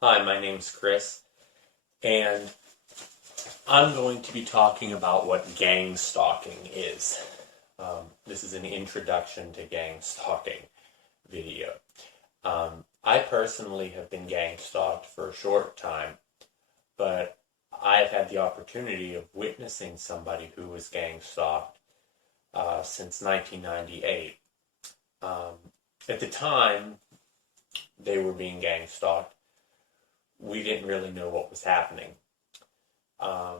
Hi, my name's Chris, and I'm going to be talking about what gang stalking is. This is an introduction to gang stalking video. I personally have been gang stalked for a short time, but I've had the opportunity of witnessing somebody who was gang stalked since 1998. Um, at the time they were being gang stalked, we didn't really know what was happening. Um,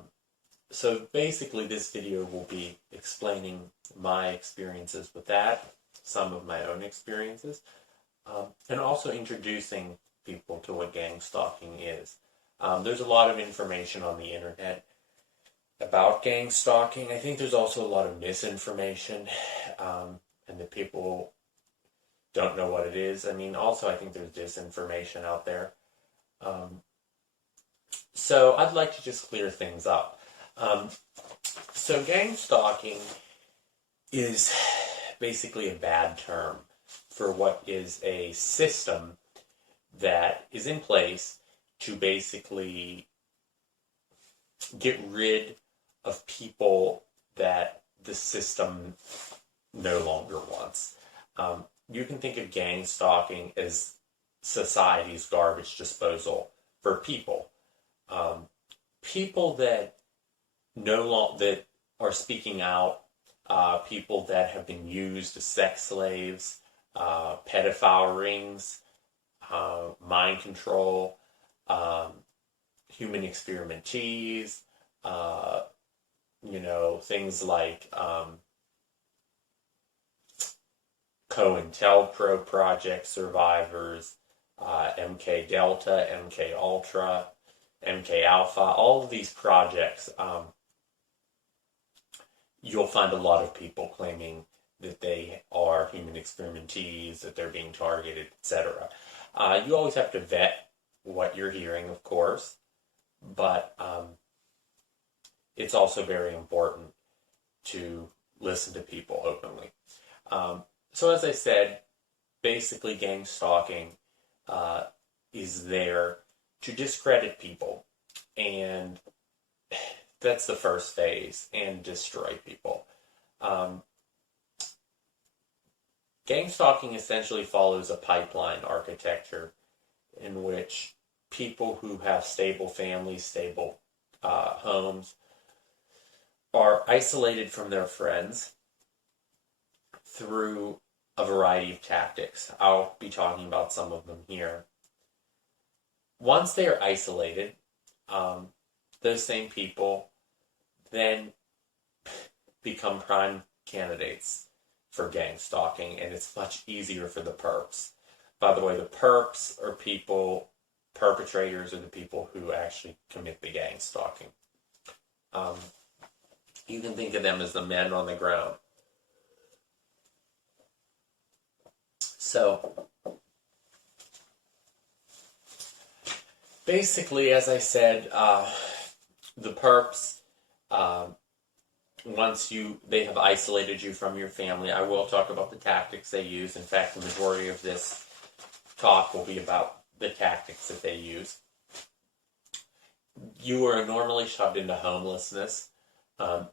so basically this video will be explaining my experiences with that, some of my own experiences, and also introducing people to what gang stalking is. There's a lot of information on the internet about gang stalking. I think there's also a lot of misinformation, and that people don't know what it is. I mean, also I think there's disinformation out there. Um, so I'd like to just clear things up. Um, so gang stalking is basically a bad term for what is a system that is in place to basically get rid of people that the system no longer wants. You can think of gang stalking as society's garbage disposal for people. Um, People that that are speaking out, people that have been used as sex slaves, pedophile rings, mind control, um, human experimentees, uh, things like COINTELPRO project survivors, MK Delta, MK Ultra, MK Alpha, all of these projects, you'll find a lot of people claiming that they are human experimentees, that they're being targeted, etc. You always have to vet what you're hearing, of course, but it's also very important to listen to people openly. So as I said, basically gang stalking is there to discredit people, and that's the first phase, and destroy people. Um, Gang stalking essentially follows a pipeline architecture in which people who have stable families, stable homes, are isolated from their friends through a variety of tactics. I'll be talking about some of them here. Once they are isolated, those same people then become prime candidates for gang stalking, and it's much easier for the perps. By the way, the perps are perpetrators are the people who actually commit the gang stalking. Um, you can think of them as the men on the ground. So, basically, as I said, the perps, once they have isolated you from your family, I will talk about the tactics they use. In fact, the majority of this talk will be about the tactics that they use. You are normally shoved into homelessness, and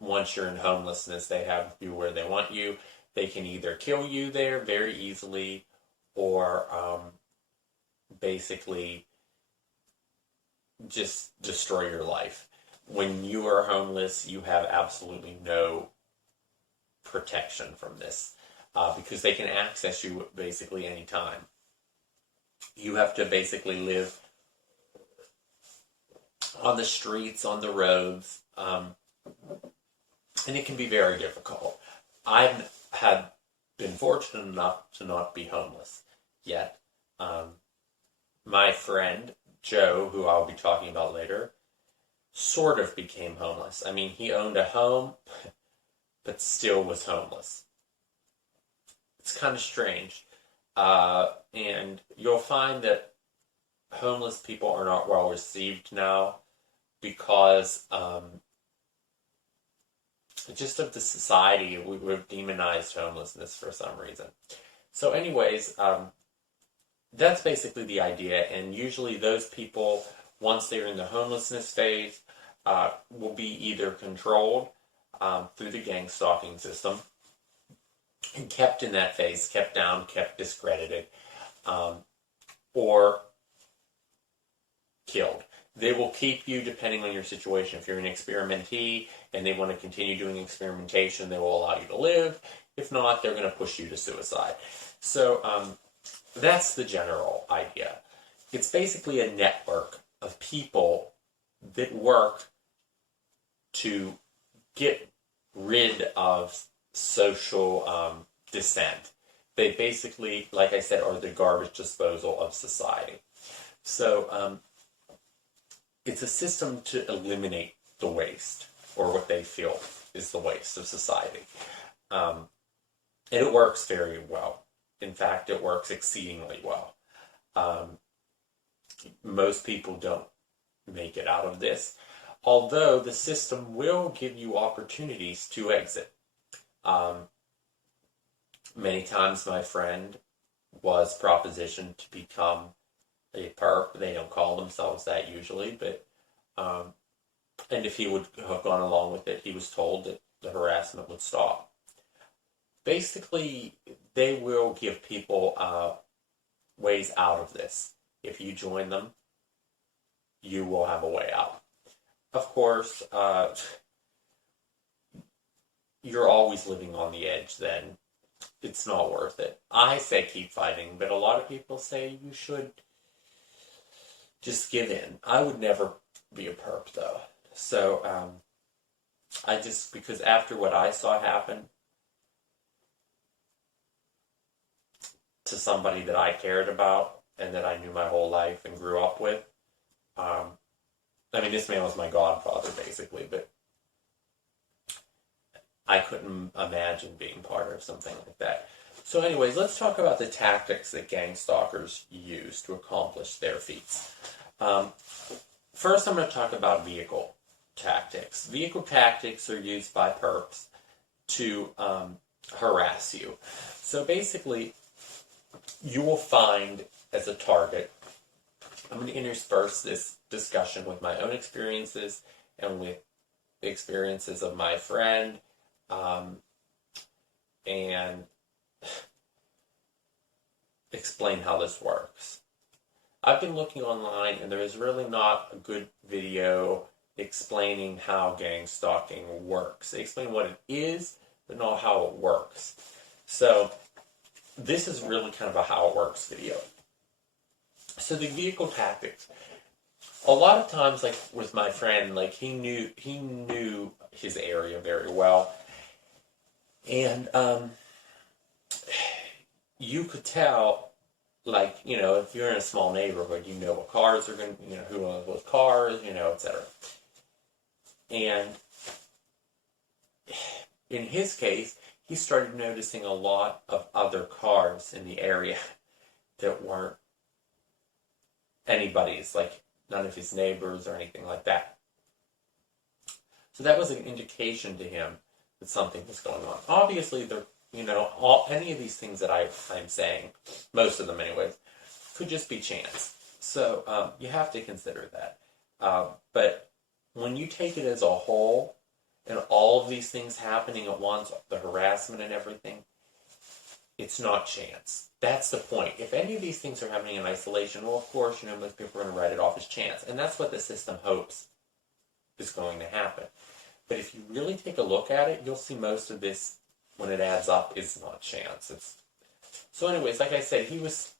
once you're in homelessness, they have you where they want you. They can either kill you there very easily, or basically just destroy your life. When you are homeless, you have absolutely no protection from this, because they can access you basically anytime. You have to basically live on the streets, on the roads, and it can be very difficult. I've been fortunate enough to not be homeless yet. My friend Joe, who I'll be talking about later, sort of became homeless. I mean, he owned a home, but still was homeless. It's kind of strange. And you'll find that homeless people are not well received now because just of the society. We've demonized homelessness for some reason. So anyways, that's basically the idea. And usually those people, once they're in the homelessness phase, will be either controlled through the gang stalking system and kept in that phase, kept down, kept discredited, or killed. They will keep you depending on your situation. If you're an experimentee and they want to continue doing experimentation, they will allow you to live. If not, they're going to push you to suicide. So that's the general idea. It's basically a network of people that work to get rid of social dissent. They basically, like I said, are the garbage disposal of society. So it's a system to eliminate the waste, or what they feel is the waste of society. And it works very well. In fact, it works exceedingly well. Most people don't make it out of this, although the system will give you opportunities to exit. Many times my friend was propositioned to become a perp. They don't call themselves that usually, but and if he would have gone along with it, he was told that the harassment would stop. Basically, they will give people ways out of this. If you join them, you will have a way out. Of course, you're always living on the edge then. It's not worth it. I say keep fighting, but a lot of people say you should just give in. I would never be a perp, though. So, because after what I saw happen to somebody that I cared about and that I knew my whole life and grew up with, this man was my godfather, basically, but I couldn't imagine being part of something like that. So anyways, let's talk about the tactics that gang stalkers use to accomplish their feats. First, I'm going to talk about vehicle tactics. Vehicle tactics are used by perps to harass you. So basically, you will find as a target, I'm going to intersperse this discussion with my own experiences and with the experiences of my friend, and explain how this works. I've been looking online, and there is really not a good video explaining how gang stalking works. They explain what it is, but not how it works. So this is really kind of a how it works video. So the vehicle tactics. A lot of times, like with my friend, like he knew his area very well, and you could tell, like, if you're in a small neighborhood, what cars are going to, who owns what cars, etc. And in his case, he started noticing a lot of other cars in the area that weren't anybody's, like none of his neighbors or anything like that. So that was an indication to him that something was going on. Obviously, any of these things that I'm saying, most of them anyways, could just be chance. So you have to consider that. But when you take it as a whole, and all of these things happening at once, the harassment and everything, it's not chance. That's the point. If any of these things are happening in isolation, well, of course, most people are going to write it off as chance. And that's what the system hopes is going to happen. But if you really take a look at it, you'll see most of this, when it adds up, is not chance. So anyways, like I said, he was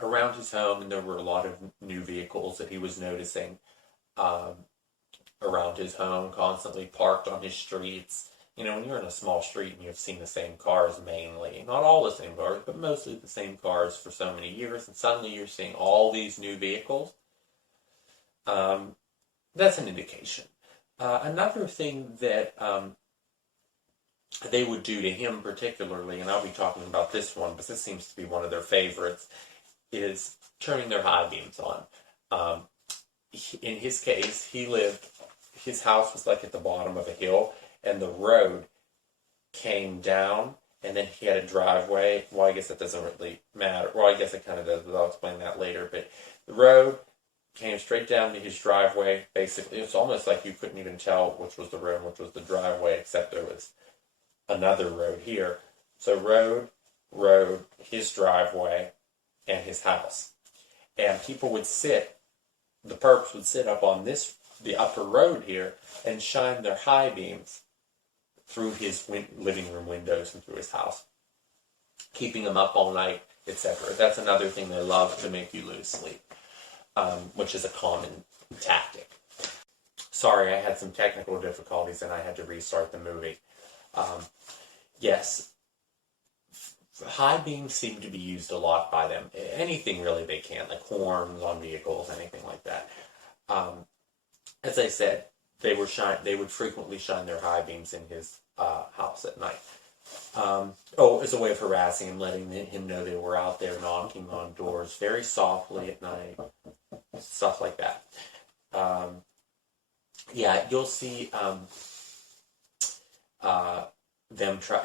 around his home, and there were a lot of new vehicles that he was noticing around his home, constantly parked on his streets. When you're in a small street and you've seen the same cars mainly, not all the same cars, but mostly the same cars for so many years, and suddenly you're seeing all these new vehicles, that's an indication. Another thing that they would do to him particularly, and I'll be talking about this one, but this seems to be one of their favorites, is turning their high beams on. In his case, his house was like at the bottom of a hill, and the road came down and then he had a driveway. Well, I guess that doesn't really matter. Well, I guess it kind of does, but I'll explain that later. But the road came straight down to his driveway. Basically, it's almost like you couldn't even tell which was the road and which was the driveway, except there was another road here. So road, his driveway, and his house. And people would sit, the perps would sit up on the upper road here, and shine their high beams through his living room windows and through his house, keeping them up all night, etc. That's another thing they love, to make you lose sleep, which is a common tactic. Sorry, I had some technical difficulties and I had to restart the movie. Yes, high beams seem to be used a lot by them. Anything really they can, like horns on vehicles, anything like that. As I said, they would frequently shine their high beams in his house at night. As a way of harassing him, letting him know they were out there knocking on doors very softly at night, stuff like that. You'll see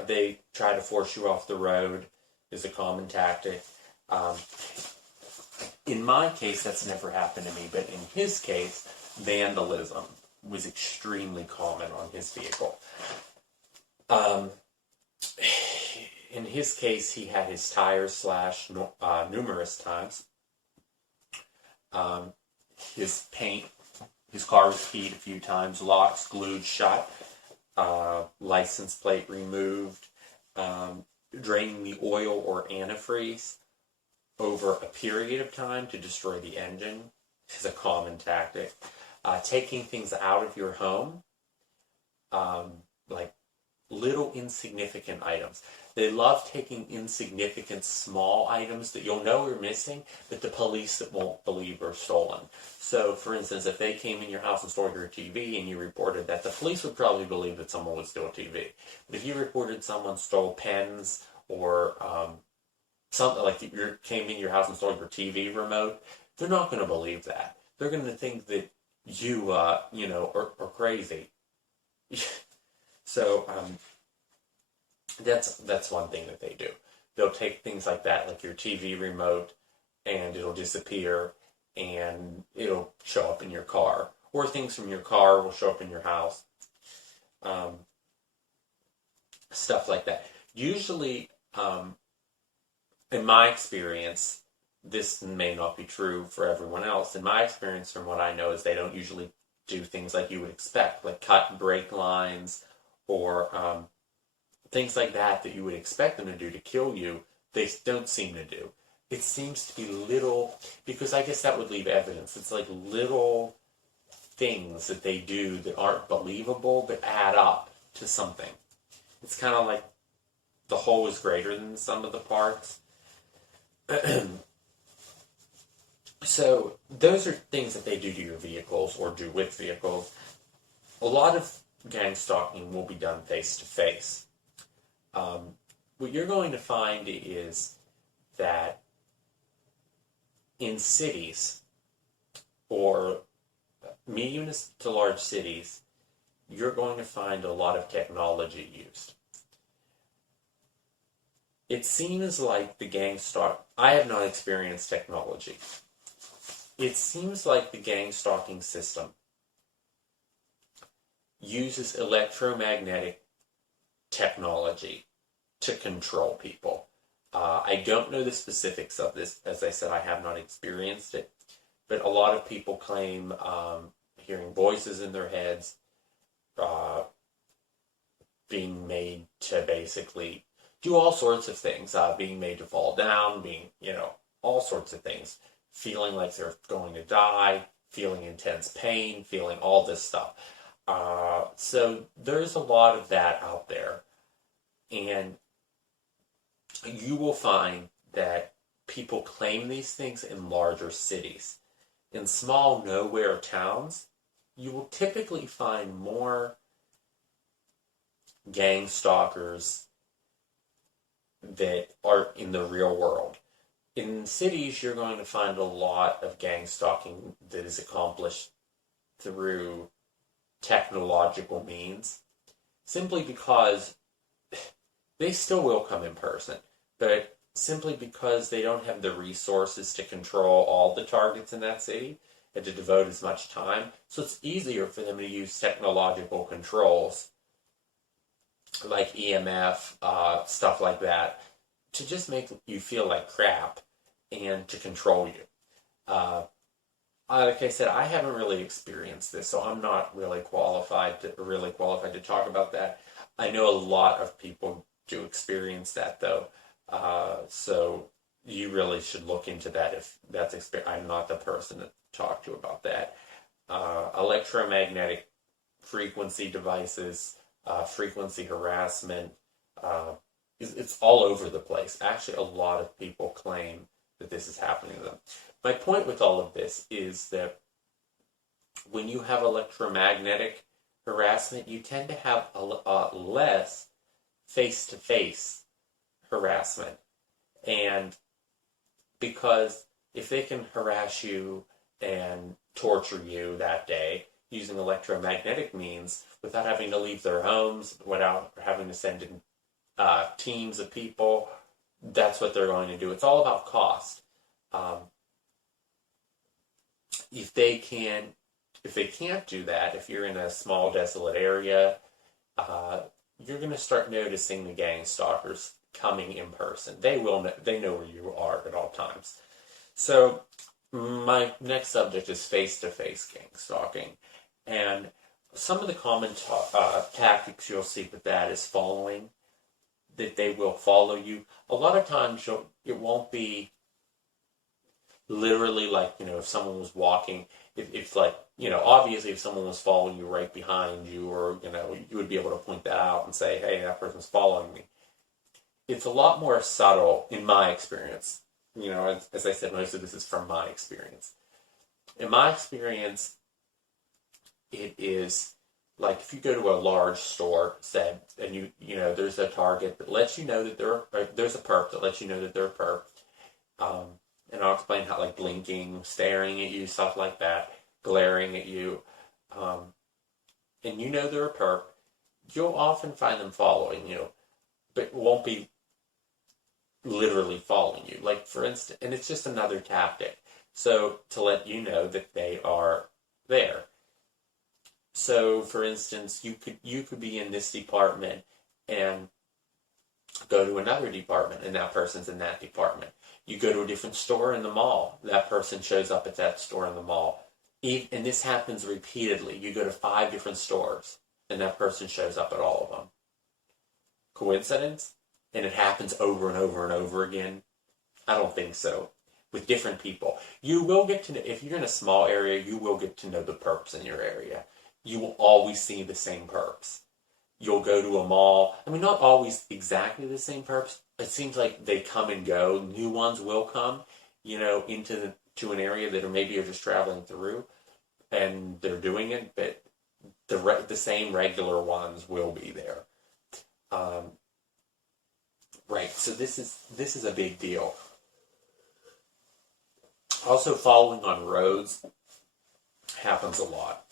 they try to force you off the road is a common tactic. In my case, that's never happened to me, but in his case, vandalism was extremely common on his vehicle. In his case, he had his tires slashed numerous times. His car was keyed a few times, locks glued shut, license plate removed, draining the oil or antifreeze over a period of time to destroy the engine is a common tactic. Taking things out of your home, like little insignificant items. They love taking insignificant small items that you'll know are missing, but the police that won't believe are stolen. So, for instance, if they came in your house and stole your TV and you reported that, the police would probably believe that someone would steal a TV. But if you reported someone stole pens or something like you came in your house and stole your TV remote, they're not going to believe that. They're going to think that you, are crazy. So, that's one thing that they do. They'll take things like that, like your TV remote, and it'll disappear, and it'll show up in your car. Or things from your car will show up in your house. Stuff like that. Usually, in my experience, this may not be true for everyone else. In my experience, from what I know, is they don't usually do things like you would expect, like cut brake lines, or things like that you would expect them to do to kill you. They don't seem to do. It seems to be little, because I guess that would leave evidence. It's like little things that they do that aren't believable but add up to something. It's kind of like the whole is greater than the sum of the parts. So those are things that they do to your vehicles or do with vehicles. A lot of gang stalking will be done face to face. What you're going to find is that in cities or medium to large cities, you're going to find a lot of technology used. It seems like the gang stalk. I have not experienced technology. It seems like the gang stalking system uses electromagnetic technology to control people. I don't know the specifics of this. As I said, I have not experienced it. But a lot of people claim hearing voices in their heads, being made to basically do all sorts of things, being made to fall down, all sorts of things, feeling like they're going to die, feeling intense pain, feeling all this stuff. So there's a lot of that out there. And you will find that people claim these things in larger cities. In small nowhere towns, you will typically find more gang stalkers that are in the real world. In cities, you're going to find a lot of gang stalking that is accomplished through technological means, simply because they still will come in person, but simply because they don't have the resources to control all the targets in that city and to devote as much time, so it's easier for them to use technological controls like EMF, stuff like that, to just make you feel like crap and to control you. Uh, like I said, I haven't really experienced this, so I'm not really qualified to talk about that. I know a lot of people do experience that though, so you really should look into that if that's experience. I'm not the person to talk to about that. Electromagnetic frequency devices, frequency harassment. Uh, it's all over the place. Actually, a lot of people claim that this is happening to them. My point with all of this is that when you have electromagnetic harassment, you tend to have less face-to-face harassment. And because if they can harass you and torture you that day using electromagnetic means without having to leave their homes, without having to send in teams of people, that's what they're going to do. It's all about cost. Um, if they can't do that, if you're in a small desolate area, you're going to start noticing the gang stalkers coming in person. They know where you are at all times. So my next subject is face-to-face gang stalking, and some of the common tactics you'll see with that is following. That they will follow you. A lot of times it won't be literally like, if someone was walking, if like, obviously if someone was following you right behind you, or, you would be able to point that out and say, hey, that person's following me. It's a lot more subtle in my experience. As I said, most of this is from my experience. In my experience, it is like if you go to a large store, said, and there's a target that lets you know that there's a perp that lets you know that they're a perp. And I'll explain how, like, blinking, staring at you, stuff like that, glaring at you, and they're a perp. You'll often find them following you, but won't be literally following you. Like, for instance, and it's just another tactic. So to let you know that they are there. So, for instance, you could be in this department and go to another department, and that person's in that department. You go to a different store in the mall, that person shows up at that store in the mall. And this happens repeatedly. You go to 5 different stores, and that person shows up at all of them. Coincidence? And it happens over and over and over again? I don't think so. With different people. You will get to know, if you're in a small area, you will get to know the perps in your area. You will always see the same perps. You'll go to a mall. I mean, not always exactly the same perps. It seems like they come and go. New ones will come, to an area that maybe are just traveling through, and they're doing it, but the same regular ones will be there. Right. So this is a big deal. Also, following on roads happens a lot.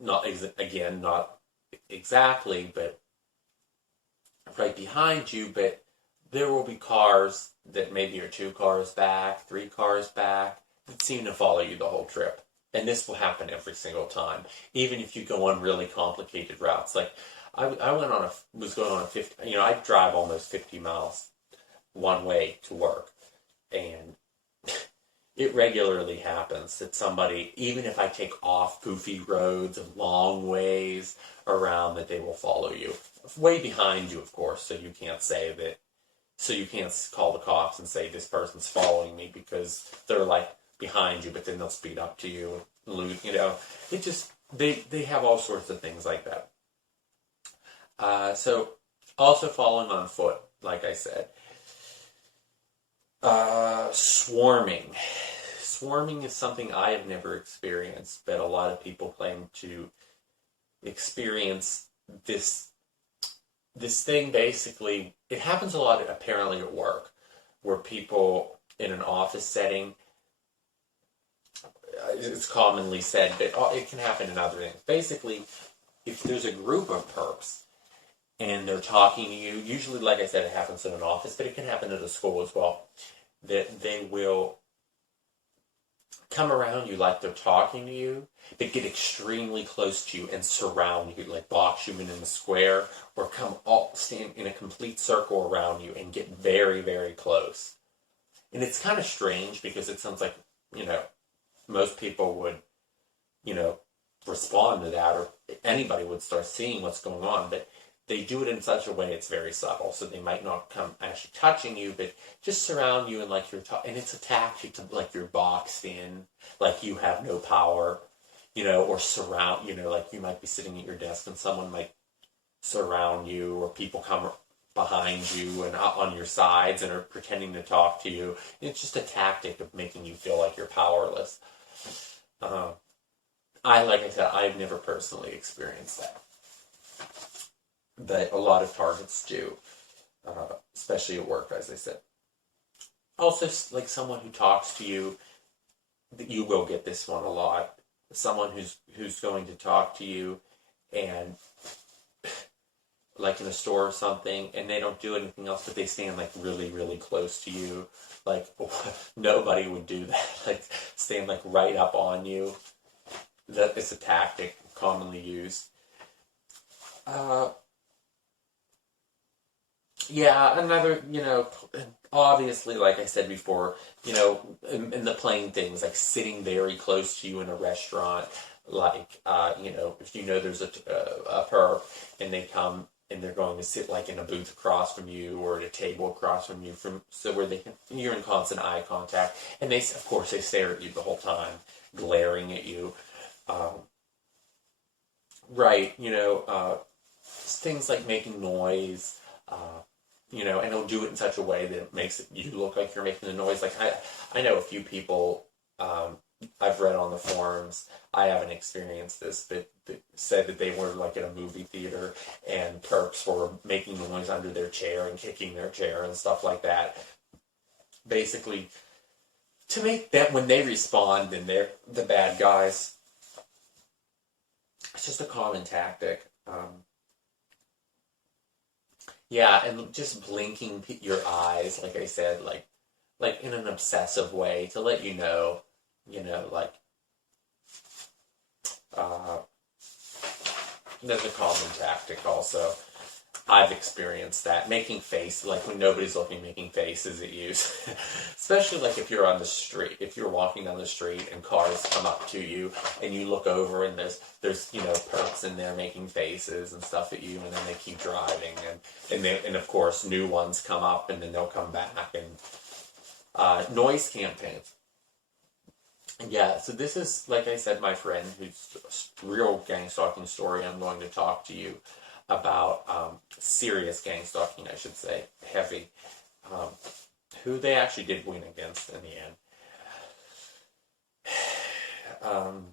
Not exactly, but right behind you, but there will be cars that maybe are 2 cars back, 3 cars back, that seem to follow you the whole trip. And this will happen every single time, even if you go on really complicated routes. Like, I was going on a 50, I drive almost 50 miles one way to work, and it regularly happens that somebody, even if I take off goofy roads and long ways around, that they will follow you. Way behind you, of course, so you can't call the cops and say this person's following me, because they're like behind you, but then they'll speed up to you and lose, It just, they have all sorts of things like that. So also following on foot, like I said. Swarming. Swarming is something I have never experienced, but a lot of people claim to experience this thing. Basically, it happens a lot apparently at work, where people in an office setting, it's commonly said, but it can happen in other things. Basically, if there's a group of perps and they're talking to you. Usually, like I said, it happens in an office, but it can happen at a school as well. That they will come around you like they're talking to you, but get extremely close to you and surround you, like box you in a square, or come all stand in a complete circle around you and get very, very close. And it's kind of strange because it sounds like, you know, most people would, you know, respond to that, or anybody would start seeing what's going on, but they do it in such a way it's very subtle, so they might not come actually touching you, but just surround you and like you're and it's a tactic to like you're boxed in, like you have no power, you know, or surround, you know, like you might be sitting at your desk and someone might surround you, or people come behind you and on your sides and are pretending to talk to you. It's just a tactic of making you feel like you're powerless. Uh, like I said, I've never personally experienced that, but a lot of targets do, especially at work, as I said. Also, like someone who talks to you, you will get this one a lot. Someone who's going to talk to you, and like in a store or something, and they don't do anything else, but they stand like really, really close to you. Like nobody would do that. Like stand like right up on you. That is a tactic commonly used. Uh, Yeah, another, you know, obviously, like I said before, you know, in the plain things, like sitting very close to you in a restaurant, like, you know, if you know there's a perp and they come and they're going to sit like in a booth across from you or at a table across from you, from so where they can, you're in constant eye contact, and they, of course, they stare at you the whole time, glaring at you. Um, right, you know, things like making noise. Uh, you know, and he'll do it in such a way that it makes you look like you're making a noise. Like I know a few people, I've read on the forums. I haven't experienced this, but said that they were like at a movie theater and perps were making noise under their chair and kicking their chair and stuff like that. Basically, to make that when they respond and they're the bad guys, it's just a common tactic. Yeah, and just blinking your eyes, like I said, like in an obsessive way to let you know, like uh, that's a common tactic. Also, I've experienced that making face like when nobody's looking, making faces at you, especially like if you're on the street, if you're walking down the street and cars come up to you and you look over and there's you know perps in there making faces and stuff at you, and then they keep driving, and of course new ones come up and then they'll come back, and noise campaigns. Yeah, so this is, like I said, my friend who's real gang stalking story. I'm going to talk to you about serious gang stalking, I should say, heavy, um, who they actually did win against in the end. Um,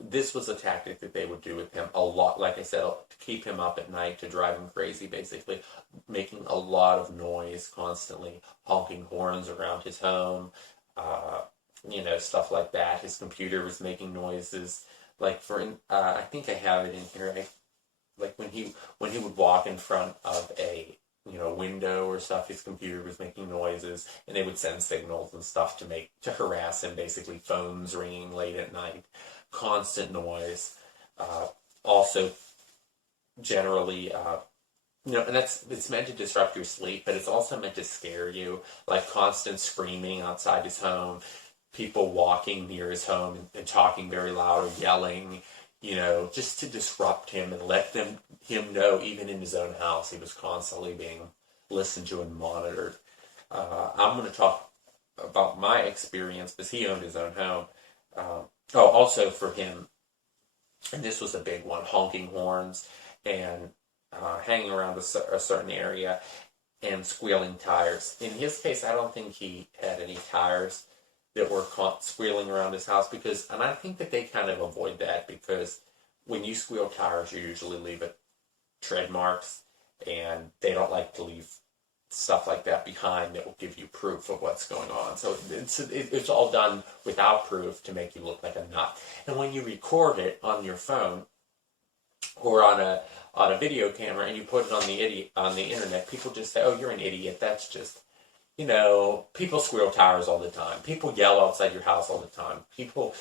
this was a tactic that they would do with him a lot, like I said, to keep him up at night, to drive him crazy, basically, making a lot of noise constantly, honking horns around his home, uh, you know, stuff like that. His computer was making noises. Like I think I have it in here. Like when he would walk in front of a you know window or stuff, his computer was making noises, and they would send signals and stuff to harass him. Basically, phones ringing late at night, constant noise. Uh, Also, generally, you know, and it's meant to disrupt your sleep, but it's also meant to scare you. Like constant screaming outside his home, people walking near his home and talking very loud or yelling, you know, just to disrupt him and let him know, even in his own house, he was constantly being listened to and monitored. I'm going to talk about my experience because he owned his own home. Also for him, and this was a big one, honking horns and hanging around a certain area and squealing tires. In his case, I don't think he had any tires that were caught squealing around his house and I think that they kind of avoid that because when you squeal tires, you usually leave it tread marks, and they don't like to leave stuff like that behind that will give you proof of what's going on. So it's all done without proof to make you look like a nut. And when you record it on your phone or on a video camera and you put it on the internet, people just say, "Oh, you're an idiot." That's just, people squeal tires all the time. People yell outside your house all the time. People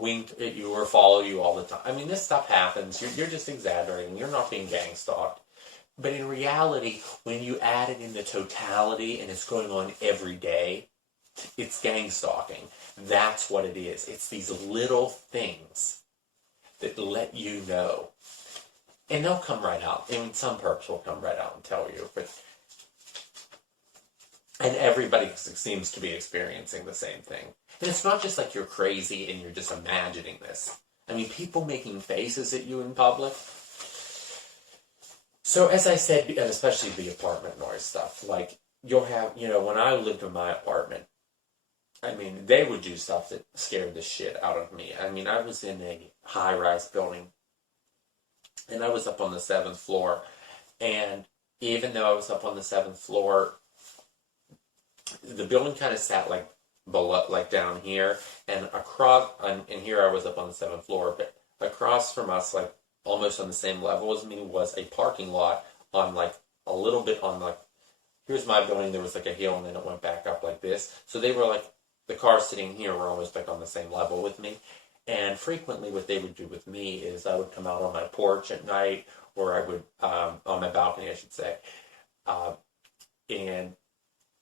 wink at you or follow you all the time. I mean, this stuff happens. You're just exaggerating. You're not being gang stalked. But in reality, when you add it in the totality and it's going on every day, it's gang stalking. That's what it is. It's these little things that let you know. And they'll come right out. I mean, some perps will come right out and tell you. And everybody seems to be experiencing the same thing. And it's not just like you're crazy and you're just imagining this. I mean, people making faces at you in public. So as I said, and especially the apartment noise stuff, like you'll have, when I lived in my apartment, I mean, they would do stuff that scared the shit out of me. I mean, I was in a high-rise building, and I was up on the 7th floor, and even though I was up on the 7th floor, the building kind of sat like below, like down here, and across, and here I was up on the 7th floor, but across from us, like almost on the same level as me, was a parking lot on like a little bit on like, here's my building, there was like a hill, and then it went back up like this. So they were like, the cars sitting here were almost like on the same level with me. And frequently what they would do with me is I would come out on my porch at night, or I would, on my balcony, I should say, and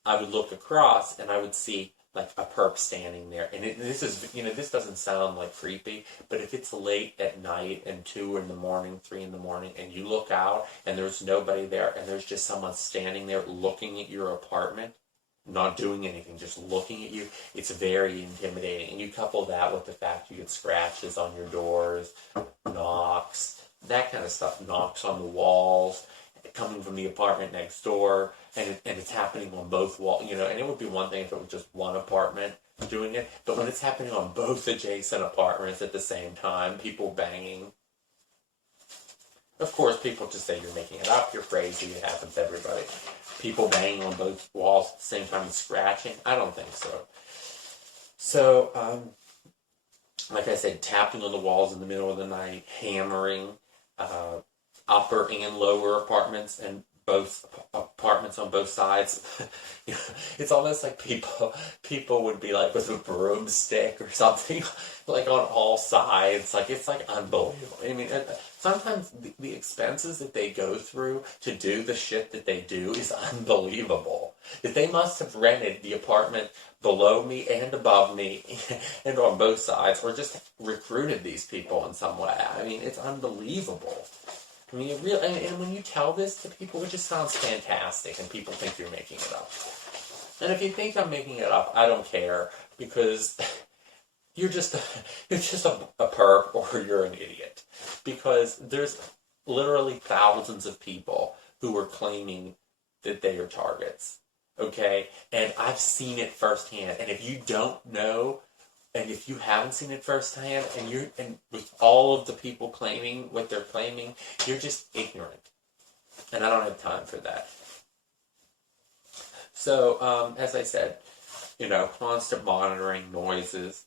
I would look across and I would see like a perp standing there. And this is, this doesn't sound like creepy, but if it's late at night and 2 in the morning, 3 in the morning, and you look out and there's nobody there and there's just someone standing there looking at your apartment, not doing anything, just looking at you, it's very intimidating. And you couple that with the fact you get scratches on your doors, knocks, that kind of stuff, knocks on the walls, coming from the apartment next door, and it's happening on both walls, and it would be one thing if it was just one apartment doing it, but when it's happening on both adjacent apartments at the same time, people banging. Of course, people just say you're making it up, you're crazy, it happens to everybody. People banging on both walls at the same time and scratching? I don't think so. So, like I said, tapping on the walls in the middle of the night, hammering, upper and lower apartments, and both apartments on both sides. It's almost like people would be like with a broomstick or something, like on all sides. Like, it's like unbelievable. I mean, sometimes the expenses that they go through to do the shit that they do is unbelievable. That they must have rented the apartment below me and above me and on both sides, or just recruited these people in some way. I mean, it's unbelievable. I mean, and when you tell this to people, it just sounds fantastic, and people think you're making it up. And if you think I'm making it up, I don't care, because you're just a perp, or you're an idiot. Because there's literally thousands of people who are claiming that they are targets, okay? And I've seen it firsthand, and if you don't know, and if you haven't seen it firsthand, and with all of the people claiming what they're claiming, you're just ignorant. And I don't have time for that. So, as I said, constant monitoring, noises,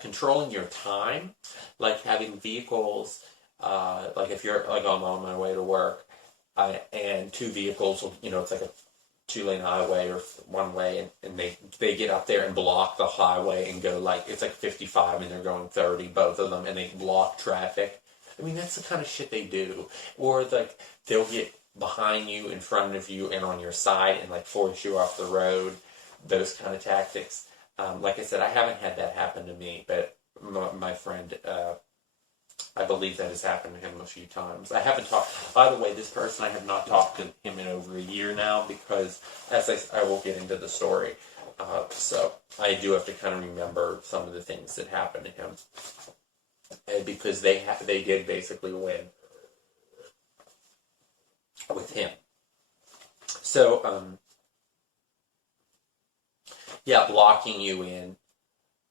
controlling your time, like having vehicles, like if you're, like I'm on my way to work, and 2 vehicles, it's like a 2-lane highway or one way, and they get up there and block the highway and go like, it's like 55 and they're going 30, both of them, and they block traffic. I mean, that's the kind of shit they do. Or like, they'll get behind you, in front of you, and on your side, and like force you off the road. Those kind of tactics. Like I said, I haven't had that happen to me, but my friend, I believe that has happened to him a few times. I haven't talked, by the way, this person, I have not talked to him in over a year now, because, as I will get into the story, so I do have to kind of remember some of the things that happened to him, and because they did basically win with him. So, yeah, blocking you in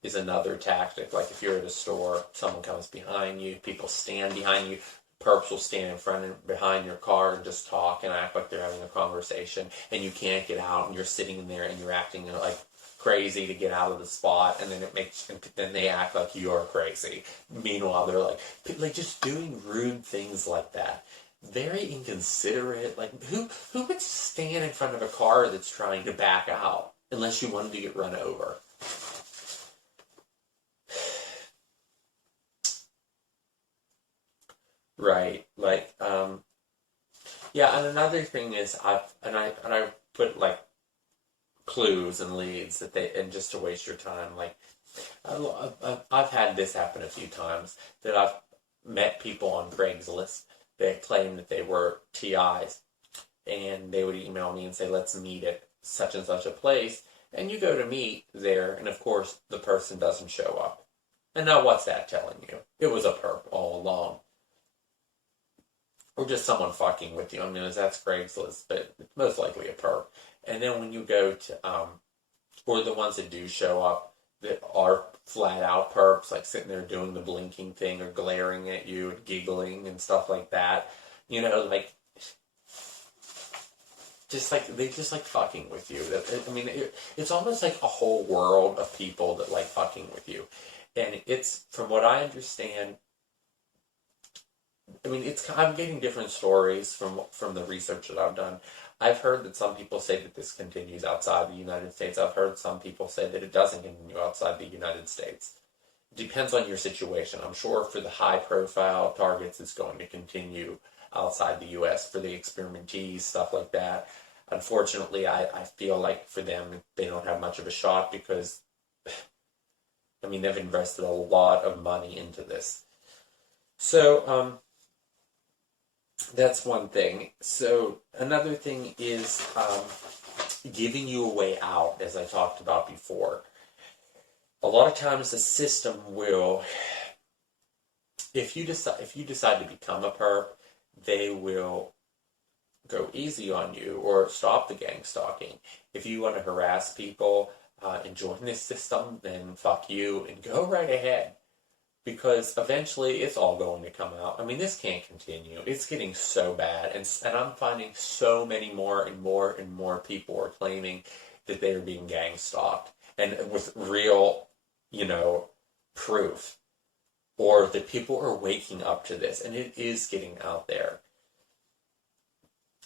is another tactic. Like if you're at a store, someone comes behind you, people stand behind you, perps will stand in front and behind your car and just talk and act like they're having a conversation, and you can't get out, and you're sitting there and you're acting like crazy to get out of the spot, and then they act like you're crazy. Meanwhile, they're like just doing rude things like that. Very inconsiderate. Like who would stand in front of a car that's trying to back out unless you wanted to get run over? Right. Like yeah, and another thing is I put like clues and leads that they and just to waste your time. Like I've had this happen a few times that I've met people on Craigslist that claim that they were TIs, and they would email me and say, "Let's meet at such and such a place." And you go to meet there, and of course the person doesn't show up. And now what's that telling you? It was a perp all along. Or just someone fucking with you. I mean, that's Craigslist, but it's most likely a perp. And then when you go to, or the ones that do show up that are flat out perps, like sitting there doing the blinking thing or glaring at you and giggling and stuff like that, like, they just like fucking with you. I mean, it's almost like a whole world of people that like fucking with you. And it's, from what I understand, I mean, I'm getting different stories from the research that I've done. I've heard that some people say that this continues outside the United States. I've heard some people say that it doesn't continue outside the United States. It depends on your situation. I'm sure for the high-profile targets, it's going to continue outside the U.S. for the experimentees, stuff like that. Unfortunately, I feel like for them, they don't have much of a shot because, I mean, they've invested a lot of money into this. So, that's one thing. So another thing is giving you a way out, as I talked about before. A lot of times the system will, if you decide to become a perp, they will go easy on you or stop the gang stalking. If you want to harass people and join this system, then fuck you and go right ahead. Because eventually it's all going to come out. I mean, this can't continue. It's getting so bad. And I'm finding so many more and more and more people are claiming that they are being gang stalked. And with real, proof. Or that people are waking up to this. And it is getting out there.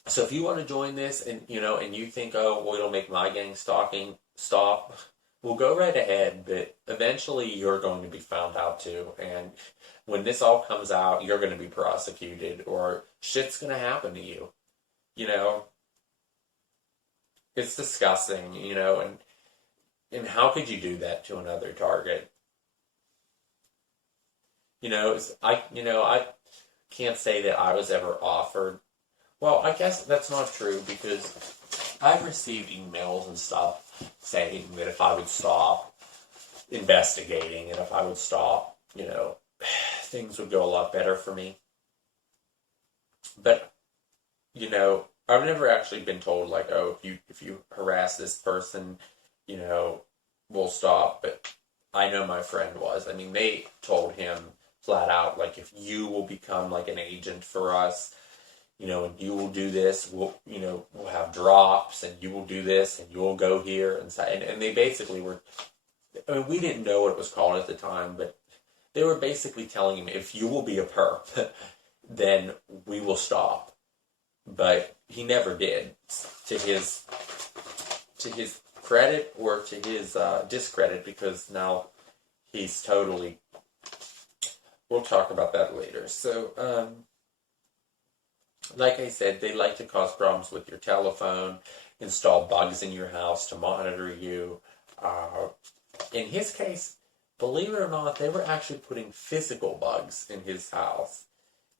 So if you want to join this and, and you think, oh, well, it'll make my gang stalking stop, well, go right ahead, but eventually you're going to be found out too. And when this all comes out, you're going to be prosecuted or shit's going to happen to you. It's disgusting, and how could you do that to another target? I can't say that I was ever offered. Well, I guess that's not true because I've received emails and stuff saying that if I would stop investigating and if I would stop, things would go a lot better for me. But, I've never actually been told like, oh, if you harass this person, we'll stop. But I know my friend was. I mean, they told him flat out, like, if you will become like an agent for us, and you will do this, we'll have drops, and you will do this, and you'll go here, and they basically were, I mean, we didn't know what it was called at the time, but they were basically telling him, if you will be a perp, then we will stop. But he never did, to his credit or to his discredit, because now he's totally, we'll talk about that later. So, like I said, they like to cause problems with your telephone, install bugs in your house to monitor you. In his case, believe it or not, they were actually putting physical bugs in his house.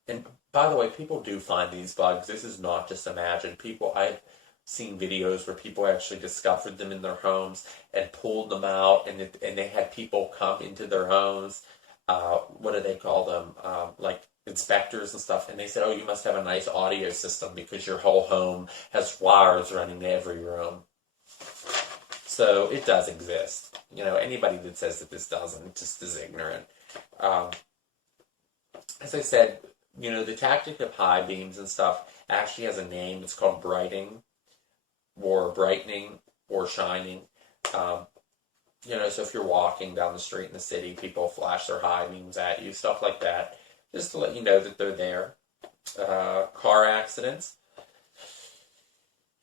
And by the way, people do find these bugs. This is not just imagined. I've seen videos where people actually discovered them in their homes and pulled them out, and they had people come into their homes. What do they call them? Like inspectors and stuff, and they said, oh, you must have a nice audio system because your whole home has wires running to every room. So it does exist. Anybody that says that this doesn't just is ignorant. As I said, the tactic of high beams and stuff actually has a name. It's called brightening or shining. So if you're walking down the street in the city, people flash their high beams at you, stuff like that, just to let you know that they're there. Car accidents,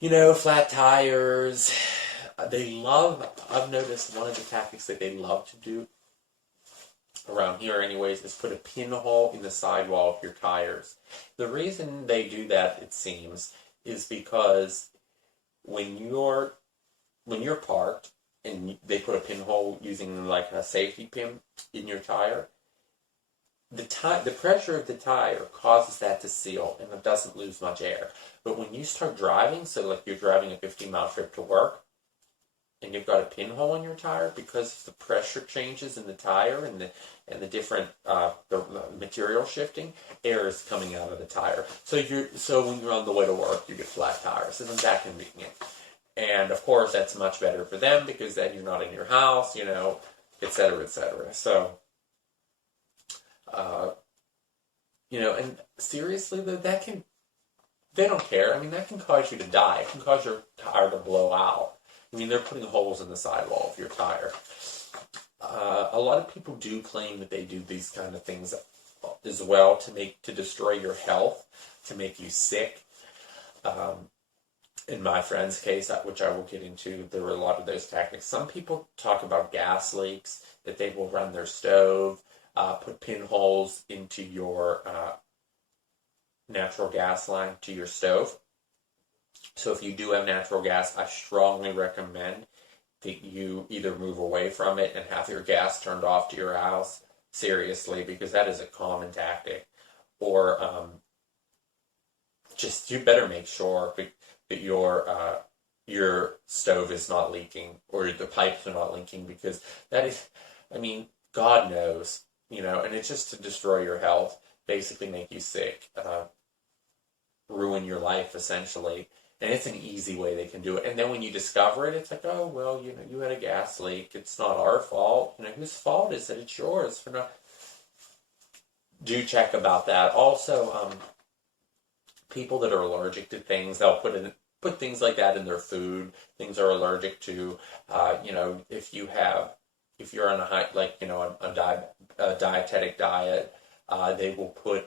flat tires. I've noticed one of the tactics that they love to do around here anyways is put a pinhole in the sidewall of your tires. The reason they do that, it seems, is because when you're parked and they put a pinhole using like a safety pin in your tire, the pressure of the tire causes that to seal and it doesn't lose much air. But when you start driving, so like you're driving a 15-mile trip to work and you've got a pinhole in your tire, because the pressure changes in the tire and the different the material shifting, air is coming out of the tire. So when you're on the way to work, you get flat tires. Isn't that convenient? And of course, that's much better for them because then you're not in your house, et cetera, et cetera. So, and seriously, they don't care. I mean, that can cause you to die. It can cause your tire to blow out. I mean, they're putting holes in the sidewall of your tire. A lot of people do claim that they do these kind of things as well to destroy your health, to make you sick. In my friend's case, which I will get into, there were a lot of those tactics. Some people talk about gas leaks, that they will run their stove, put pinholes into your natural gas line to your stove. So if you do have natural gas, I strongly recommend that you either move away from it and have your gas turned off to your house, seriously, because that is a common tactic. Or just you better make sure that your stove is not leaking or the pipes are not leaking, because that is, I mean, God knows, and it's just to destroy your health, basically make you sick, ruin your life essentially. And it's an easy way they can do it. And then when you discover it, it's like, oh, well, you had a gas leak. It's not our fault. Whose fault is it? It's yours for not. Do check about that. Also, people that are allergic to things, they'll put things like that in their food. Things are allergic to, if you're on a high, a dietetic diet, they will put,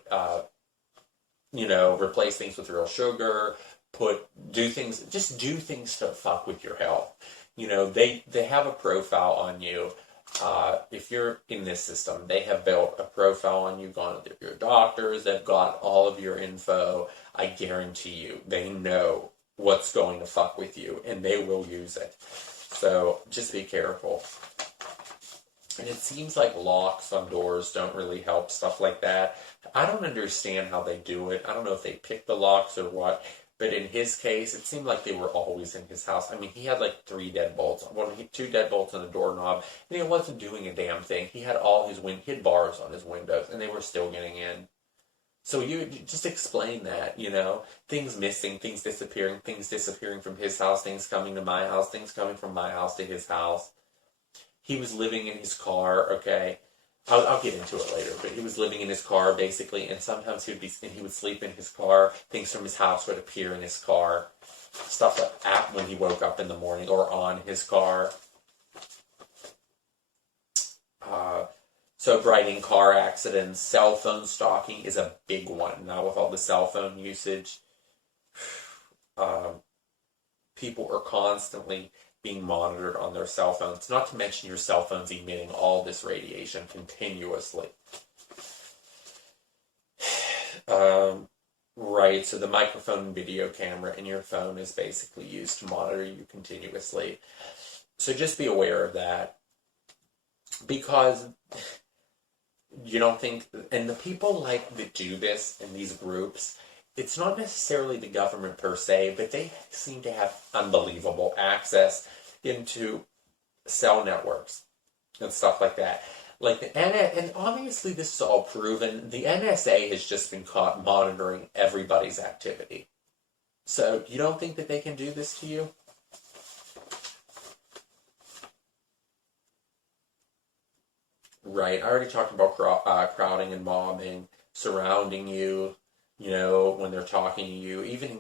replace things with real sugar. Do things to fuck with your health. They have a profile on you. If you're in this system, they have built a profile on you, gone to your doctors, they've got all of your info. I guarantee you, they know what's going to fuck with you, and they will use it. So just be careful. And it seems like locks on doors don't really help, stuff like that. I don't understand how they do it. I don't know if they pick the locks or what. But in his case, it seemed like they were always in his house. I mean, he had like 3 deadbolts, 2 deadbolts on the doorknob, and he wasn't doing a damn thing. He had he had bars on his windows, and they were still getting in. So you just explain that, things missing, things disappearing from his house, things coming to my house, things coming from my house to his house. He was living in his car, okay? I'll get into it later, but he was living in his car, basically, and sometimes he would sleep in his car. Things from his house would appear in his car. Stuff like that when he woke up in the morning or on his car. So writing car accidents, cell phone stalking is a big one. Now with all the cell phone usage, people are constantly being monitored on their cell phones, not to mention your cell phone's emitting all this radiation continuously. Right, so the microphone and video camera in your phone is basically used to monitor you continuously. So just be aware of that. Because you don't think, and the people that do this in these groups, it's not necessarily the government per se, but they seem to have unbelievable access into cell networks and stuff like that. And obviously this is all proven. The NSA has just been caught monitoring everybody's activity. So you don't think that they can do this to you? Right, I already talked about crowding and mobbing, surrounding you, when they're talking to you. Even,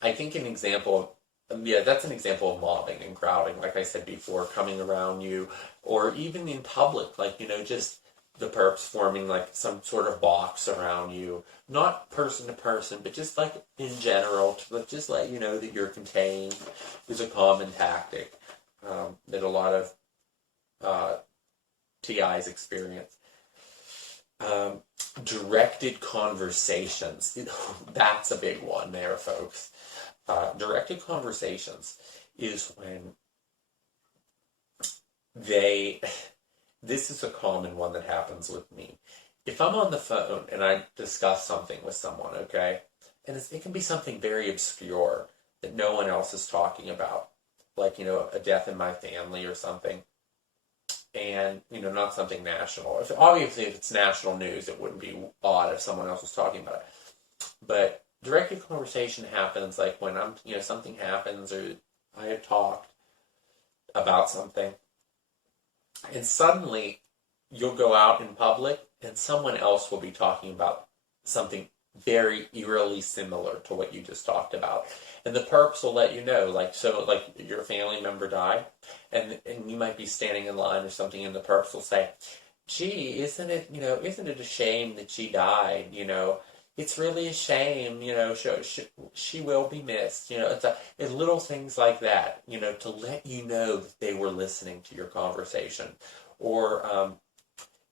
I think an example Yeah, that's an example of mobbing and crowding, like I said before, coming around you, or even in public, like, just the perps forming like some sort of box around you, not person to person, but just like in general, to just let you know that you're contained, is a common tactic that a lot of uh, TIs experience. Um, Directed conversations, that's a big one there, folks. Directed conversations is when they, this is a common one that happens with me. If I'm on the phone and I discuss something with someone, okay, and it can be something very obscure that no one else is talking about, like, a death in my family or something, and, not something national. Obviously, if it's national news, it wouldn't be odd if someone else was talking about it. But directed conversation happens like when something happens or I have talked about something, and suddenly you'll go out in public and someone else will be talking about something very eerily similar to what you just talked about. And the perps will let you know, like your family member died, and you might be standing in line or something, and the perps will say, gee, isn't it a shame that she died, it's really a shame, she will be missed, it's little things like that, to let you know that they were listening to your conversation. Or,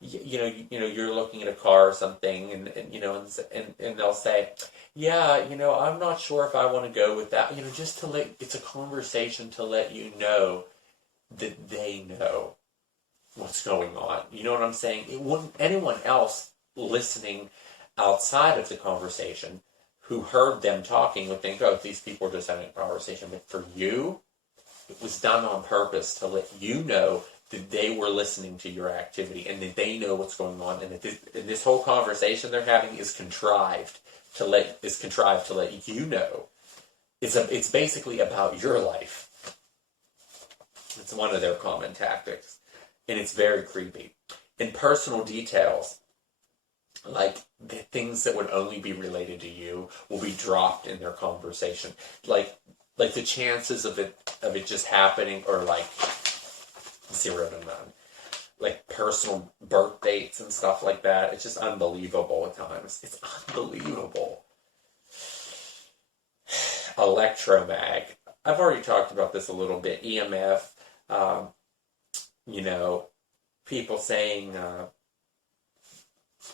you're looking at a car or something, and they'll say, yeah, I'm not sure if I want to go with that, just it's a conversation to let you know that they know what's going on. You know what I'm saying? It wouldn't anyone else listening outside of the conversation who heard them talking would think, oh, these people are just having a conversation. But for you, it was done on purpose to let you know that they were listening to your activity and that they know what's going on, and that this whole conversation they're having is contrived to let you know. It's basically about your life. It's one of their common tactics, and it's very creepy. And personal details, like the things that would only be related to you, will be dropped in their conversation. Like the chances of it just happening are like 0 to none. Like personal birth dates and stuff like that. It's just unbelievable at times. It's unbelievable. Electromag. I've already talked about this a little bit. EMF. People saying, that,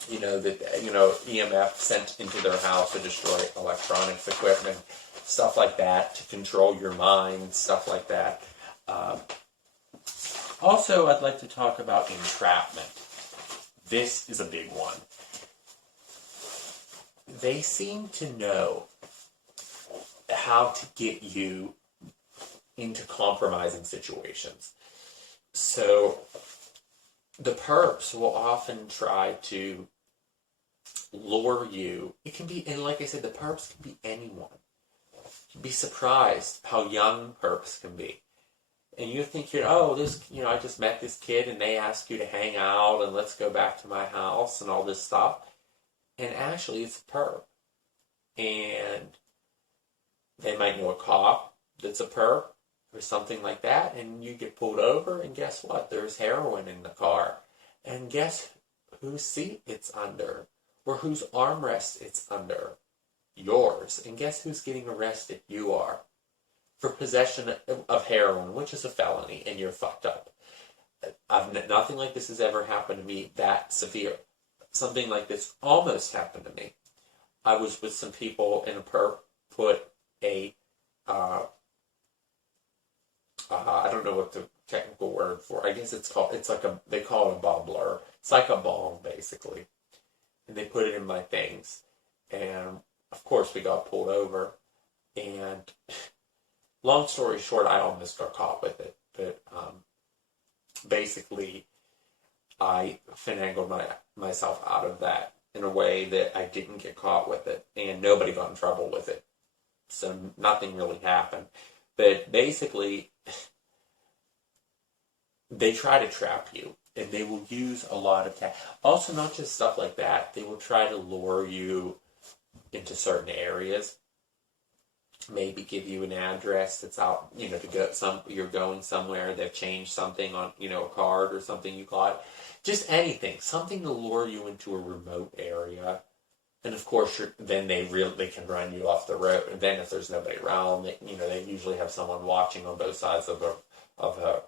EMF sent into their house to destroy electronics equipment, stuff like that, to control your mind, stuff like that. Also, I'd like to talk about entrapment. This is a big one. They seem to know how to get you into compromising situations. So the perps will often try to lure you. It can be, and like I said, the perps can be anyone. You'd be surprised how young perps can be. And you think, I just met this kid and they ask you to hang out and let's go back to my house and all this stuff. And actually it's a perp. And they might know a cop that's a perp or something like that, and you get pulled over, and guess what? There's heroin in the car. And guess whose seat it's under, or whose armrest it's under? Yours. And guess who's getting arrested? You are. For possession of heroin, which is a felony, and you're fucked up. Nothing like this has ever happened to me that severe. Something like this almost happened to me. I was with some people, and a perp put a I don't know what the technical word for. I guess they call it a bubbler. It's like a bong, basically. And they put it in my things. And, of course, we got pulled over. And, long story short, I almost got caught with it. But, basically, I finagled myself out of that in a way that I didn't get caught with it. And nobody got in trouble with it. So nothing really happened. But basically, they try to trap you, and they will use a lot of also, not just stuff like that. They will try to lure you into certain areas. maybe give you an address that's out, to go you're going somewhere, they've changed something on, a card or something you got. Just anything, something to lure you into a remote area. And of course, then they can run you off the road. And then if there's nobody around, they usually have someone watching on both sides of a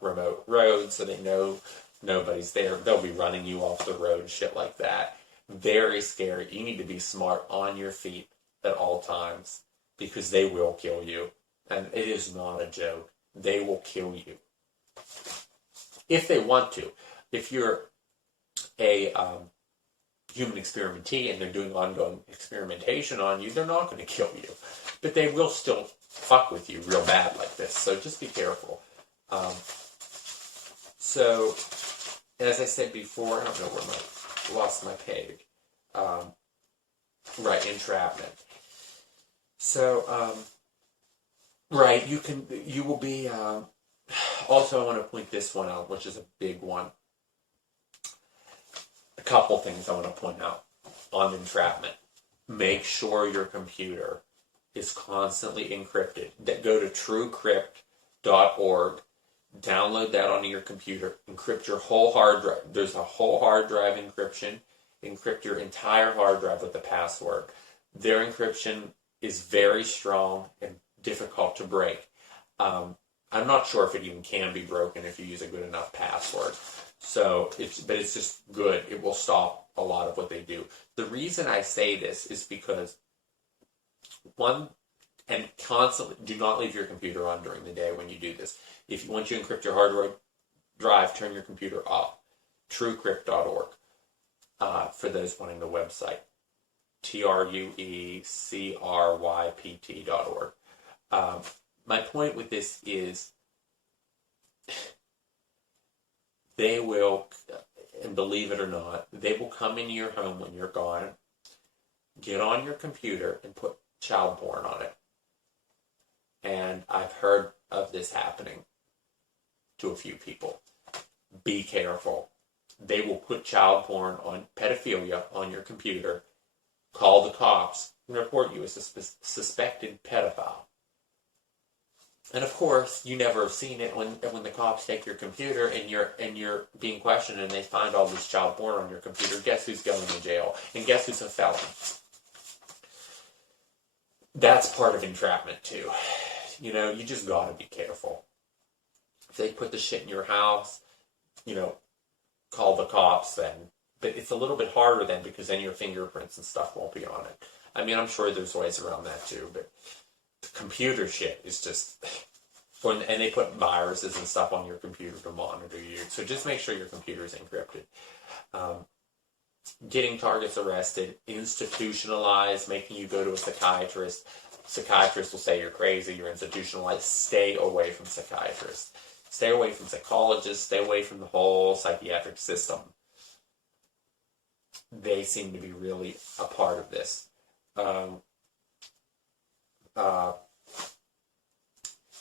remote road, so they know nobody's there. They'll be running you off the road, shit like that. Very scary. You need to be smart on your feet at all times, because they will kill you. And it is not a joke. They will kill you. If they want to. If you're a human experimentee and they're doing ongoing experimentation on you, they're not going to kill you. But they will still fuck with you real bad like this. So just be careful. So, as I said before, I don't know where lost my page. Right, entrapment. So, right, you will be, also I want to point this one out, which is a big one. A couple things I want to point out on entrapment. Make sure your computer is constantly encrypted. Go to truecrypt.org, download that onto your computer, encrypt your whole hard drive. There's a whole hard drive encryption. Encrypt your entire hard drive with the password. Their encryption is very strong and difficult to break. I'm not sure if it even can be broken if you use a good enough password. So, but it's just good. It will stop a lot of what they do. The reason I say this is because, and constantly, do not leave your computer on during the day when you do this. Once you encrypt your hard drive, turn your computer off. Truecrypt.org. For those wanting the website. TRUECRYPT.org. My point with this is they will, and believe it or not, they will come into your home when you're gone, get on your computer, and put child porn on it. And I've heard of this happening to a few people. Be careful. They will put child porn on pedophilia on your computer, call the cops, and report you as a suspected pedophile. And of course, you never have seen it when the cops take your computer and you're being questioned and they find all this child porn on your computer. Guess who's going to jail? And guess who's a felon? That's part of entrapment too. You just gotta be careful. If they put the shit in your house, call the cops then. But it's a little bit harder then, because then your fingerprints and stuff won't be on it. I mean, I'm sure there's ways around that too, but the computer shit is just... And they put viruses and stuff on your computer to monitor you. So just make sure your computer is encrypted. Getting targets arrested, institutionalized, making you go to a psychiatrist. Psychiatrists will say you're crazy, you're institutionalized. Stay away from psychiatrists. Stay away from psychologists. Stay away from the whole psychiatric system. They seem to be really a part of this.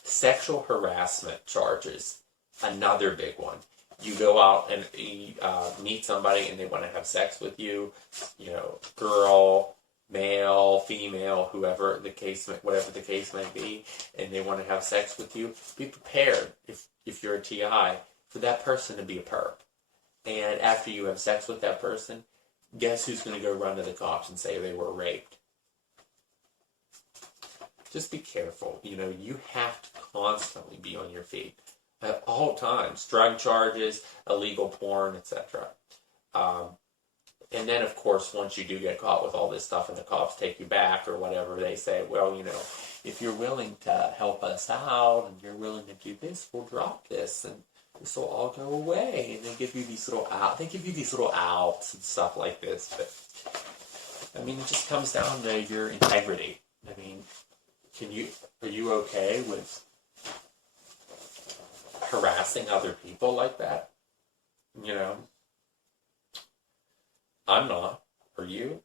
Sexual harassment charges, another big one. You go out and meet somebody and they want to have sex with you, girl, male, female, whatever the case might be, and they want to have sex with you. Be prepared, if you're a TI, for that person to be a perp. And after you have sex with that person, guess who's going to go run to the cops and say they were raped? Just be careful. You have to constantly be on your feet at all times. Drug charges, illegal porn, etc. And then, of course, once you do get caught with all this stuff and the cops take you back or whatever, they say, well, if you're willing to help us out and you're willing to do this, we'll drop this and this will all go away. And they give you these little outs and stuff like this. But, I mean, it just comes down to your integrity. I mean, are you okay with harassing other people like that? I'm not. Are you?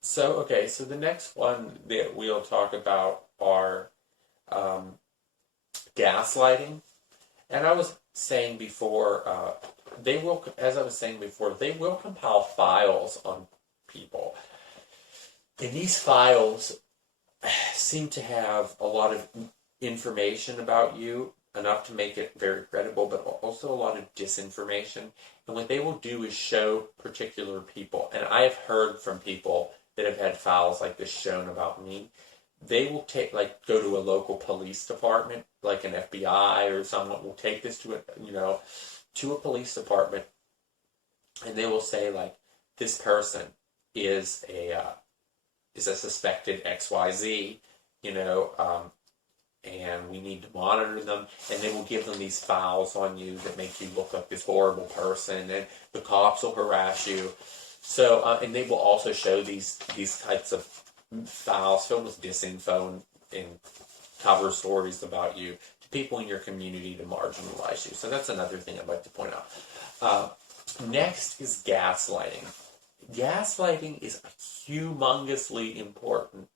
So the next one that we'll talk about are gaslighting. And I was saying before, they will compile files on people. And these files seem to have a lot of information about you, enough to make it very credible, but also a lot of disinformation. And what they will do is show particular people. And I have heard from people that have had files like this shown about me. They will go to a local police department, like an FBI or someone will take this to a police department, and they will say, like, this person is a suspected XYZ, and we need to monitor them, and they will give them these files on you that make you look like this horrible person, and the cops will harass you. So, and they will also show these types of files filled with disinfo and cover stories about you to people in your community to marginalize you. So that's another thing I'd like to point out. Next is gaslighting. Gaslighting is a humongously important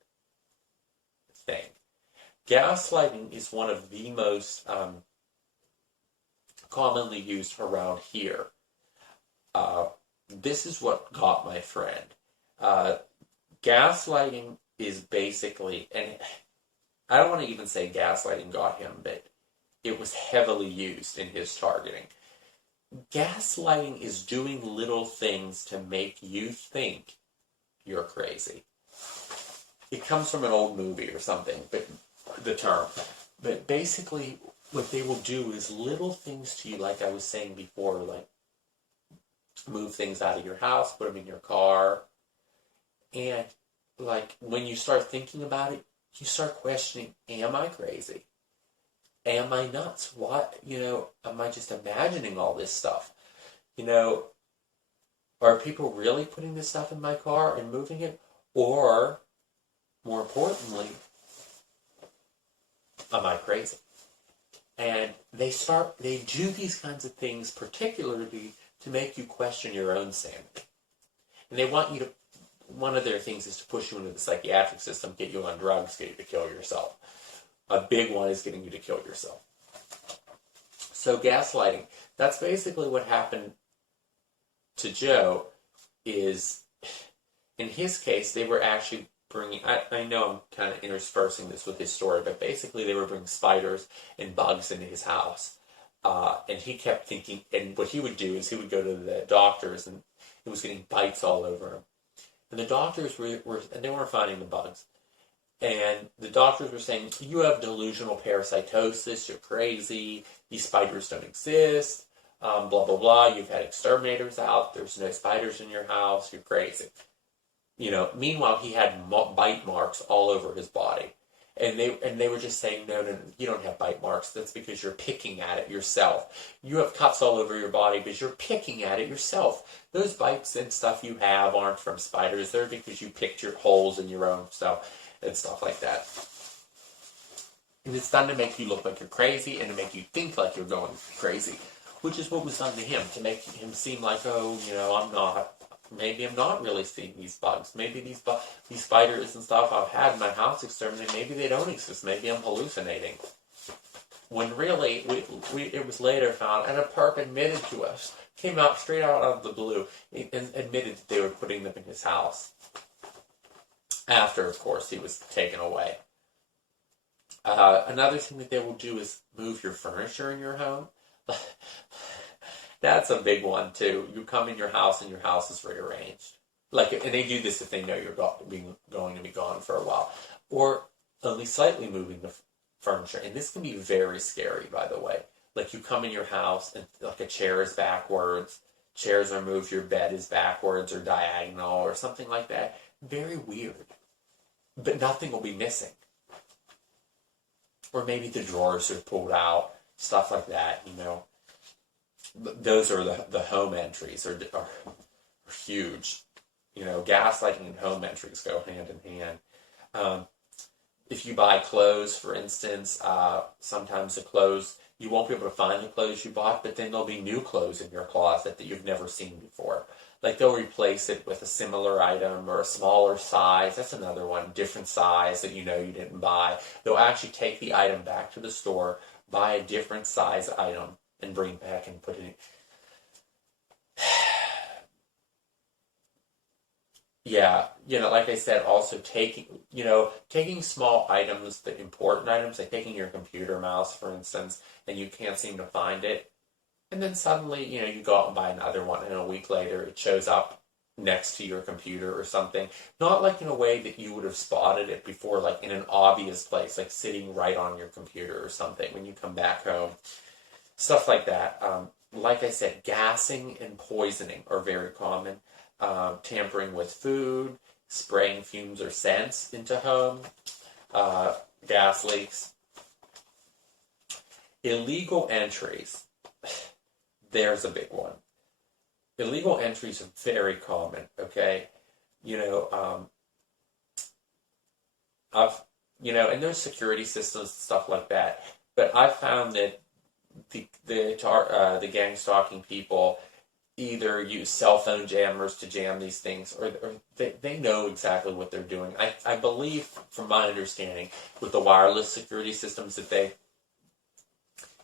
thing. Gaslighting is one of the most commonly used around here. This is what got my friend. Gaslighting is basically, and I don't want to even say gaslighting got him, but it was heavily used in his targeting. Gaslighting is doing little things to make you think you're crazy. It comes from an old movie or something, but the term. But basically, what they will do is little things to you, like I was saying before, like move things out of your house, put them in your car, and like when you start thinking about it, you start questioning, am I crazy? Am I nuts? What, am I just imagining all this stuff? Are people really putting this stuff in my car and moving it? Or, more importantly, am I crazy? And they do these kinds of things particularly to make you question your own sanity. And they want you to, one of their things is to push you into the psychiatric system, get you on drugs, get you to kill yourself. A big one is getting you to kill yourself. So gaslighting, that's basically what happened to Joe. Is, in his case, they were actually bringing, I know I'm kind of interspersing this with his story, but basically they were bringing spiders and bugs into his house. And he kept thinking, and what he would do is he would go to the doctors, and he was getting bites all over him. And the doctors were and they weren't finding the bugs. And the doctors were saying, you have delusional parasitosis, you're crazy, these spiders don't exist, blah, blah, blah, you've had exterminators out, there's no spiders in your house, you're crazy. Meanwhile, he had bite marks all over his body. And they were just saying, no, you don't have bite marks. That's because you're picking at it yourself. You have cuts all over your body because you're picking at it yourself. Those bites and stuff you have aren't from spiders. They're because you picked your holes in your own stuff and stuff like that. And it's done to make you look like you're crazy and to make you think like you're going crazy, which is what was done to him, to make him seem like, I'm not. Maybe I'm not really seeing these bugs. Maybe these spiders and stuff I've had in my house exterminated, maybe they don't exist. Maybe I'm hallucinating. When really, it was later found, and a perp admitted to us, came out straight out of the blue, and admitted that they were putting them in his house. After, of course, he was taken away. Another thing that they will do is move your furniture in your home. That's a big one, too. You come in your house and your house is rearranged. And they do this if they know you're going to be gone for a while. Or only slightly moving the furniture. And this can be very scary, by the way. Like, you come in your house and, like, a chair is backwards. Chairs are moved, your bed is backwards or diagonal or something like that. Very weird. But nothing will be missing. Or maybe the drawers are pulled out. Stuff like that, Those are the home entries are huge. Gaslighting and home entries go hand in hand. If you buy clothes, for instance, sometimes the clothes, you won't be able to find the clothes you bought, but then there'll be new clothes in your closet that you've never seen before. Like they'll replace it with a similar item or a smaller size. That's another one, different size that you didn't buy. They'll actually take the item back to the store, buy a different size item, and bring it back and put it in. Yeah, like I said, also taking small items, the important items, like taking your computer mouse, for instance, and you can't seem to find it, and then suddenly, you go out and buy another one, and a week later it shows up next to your computer or something. Not like in a way that you would have spotted it before, like in an obvious place, like sitting right on your computer or something when you come back home. Stuff like that. Like I said, gassing and poisoning are very common. Tampering with food, spraying fumes or scents into home, uh, gas leaks, illegal entries. There's a big one. Illegal entries are very common. Okay, you know, I've and there's security systems and stuff like that. But I've found that the gang stalking people either use cell phone jammers to jam these things, or they know exactly what they're doing. I believe, from my understanding, with the wireless security systems, that they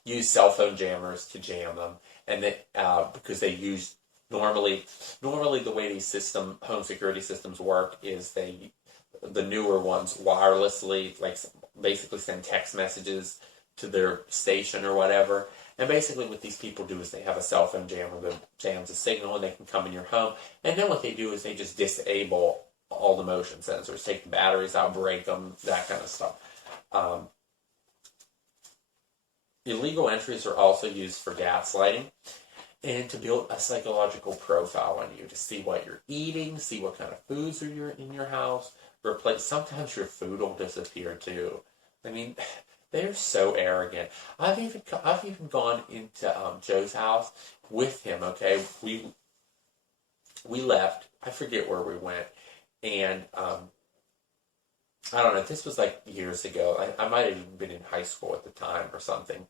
use cell phone jammers to jam them, and that because they use normally the way these home security systems work is the newer ones wirelessly, like basically send text messages to their station or whatever. And basically what these people do is they have a cell phone jammer that jams a signal and they can come in your home. And then what they do is they just disable all the motion sensors, take the batteries out, break them, that kind of stuff. Um, Illegal entries are also used for gaslighting and to build a psychological profile on you, to see what you're eating, see what kind of foods are in your house. Sometimes your food will disappear too. I mean, they're so arrogant. I've even gone into Joe's house with him. Okay, we left. I forget where we went, and I don't know. This was like years ago. I might have even been in high school at the time or something.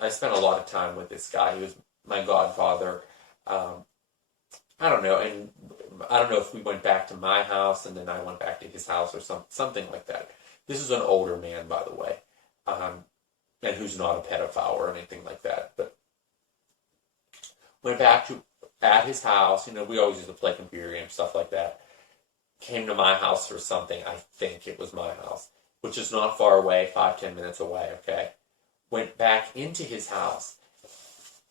I spent a lot of time with this guy. He was my godfather. Um, I don't know, and I don't know if we went back to my house and then I went back to his house or something like that. This is an older man, by the way, and who's not a pedophile or anything like that. But went back to at his house. We always used to play computer games, stuff like that. Came to my house for something. I think it was my house, which is not far away, 5-10 minutes away. Okay, went back into his house,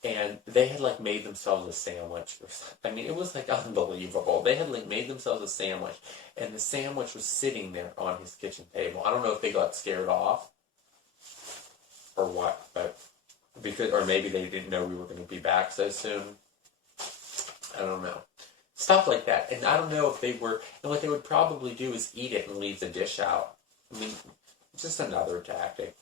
and they had like made themselves a sandwich. I mean, it was like unbelievable. They had like made themselves a sandwich, and the sandwich was sitting there on his kitchen table. I don't know if they got scared off or what, but or maybe they didn't know we were going to be back so soon. I don't know. Stuff like that. And I don't know if they were, and what they would probably do is eat it and leave the dish out. I mean, it's just another tactic.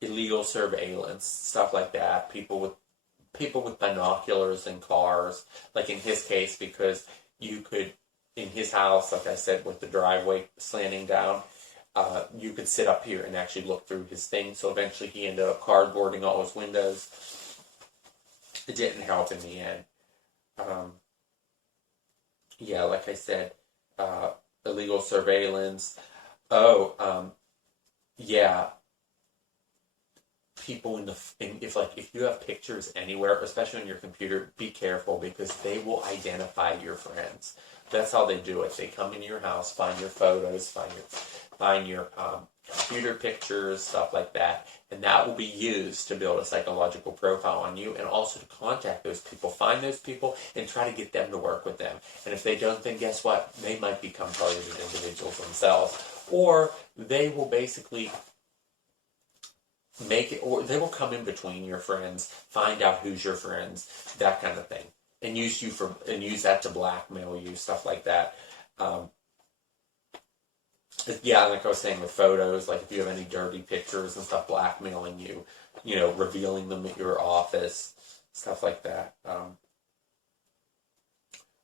Illegal surveillance, stuff like that. People with binoculars in cars, like in his case, because you could, in his house, like I said, with the driveway slanting down, you could sit up here and actually look through his thing. So eventually he ended up cardboarding all his windows. It didn't help in the end. Um, yeah, like I said, illegal surveillance. Oh, yeah, people if you have pictures anywhere, especially on your computer, be careful because they will identify your friends. That's how they do it. They come into your house, find your photos, find your computer pictures, stuff like that, and that will be used to build a psychological profile on you, and also to contact those people, find those people, and try to get them to work with them. And if they don't, then guess what? They might become targeted individuals themselves, or they will basically make it, or they will come in between your friends, find out who's your friends, that kind of thing, and use that to blackmail you, stuff like that. Um, yeah, like I was saying with photos, like if you have any dirty pictures and stuff, blackmailing you, revealing them at your office, stuff like that.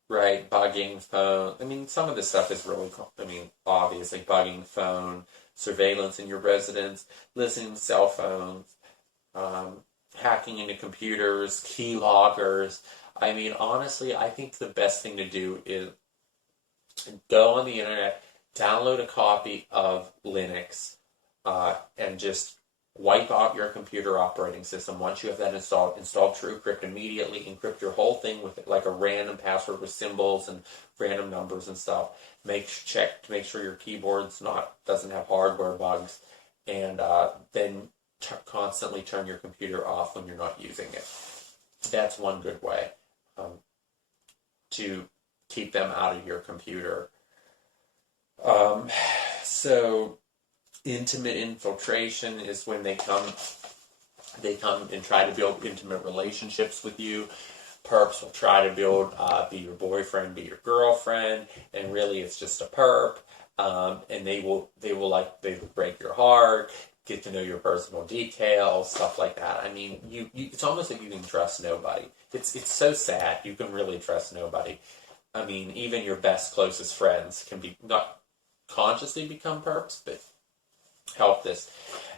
Right, bugging phone. I mean, some of this stuff is really, obvious, like bugging phone, surveillance in your residence, listening to cell phones, um, hacking into computers, keyloggers. I mean, honestly, I think the best thing to do is go on the internet, download a copy of Linux, and just wipe out your computer operating system. Once you have that installed, install TrueCrypt immediately, encrypt your whole thing with like a random password with symbols and random numbers and stuff. Check to make sure your keyboard's doesn't have hardware bugs, and then constantly turn your computer off when you're not using it. That's one good way to keep them out of your computer. So intimate infiltration is when they come and try to build intimate relationships with you. Perps will try to be your boyfriend, be your girlfriend, and really it's just a perp. And they will break your heart, get to know your personal details, stuff like that. I mean, it's almost like you can trust nobody. It's so sad. You can really trust nobody. I mean, even your best, closest friends can be not consciously become perps, but help this.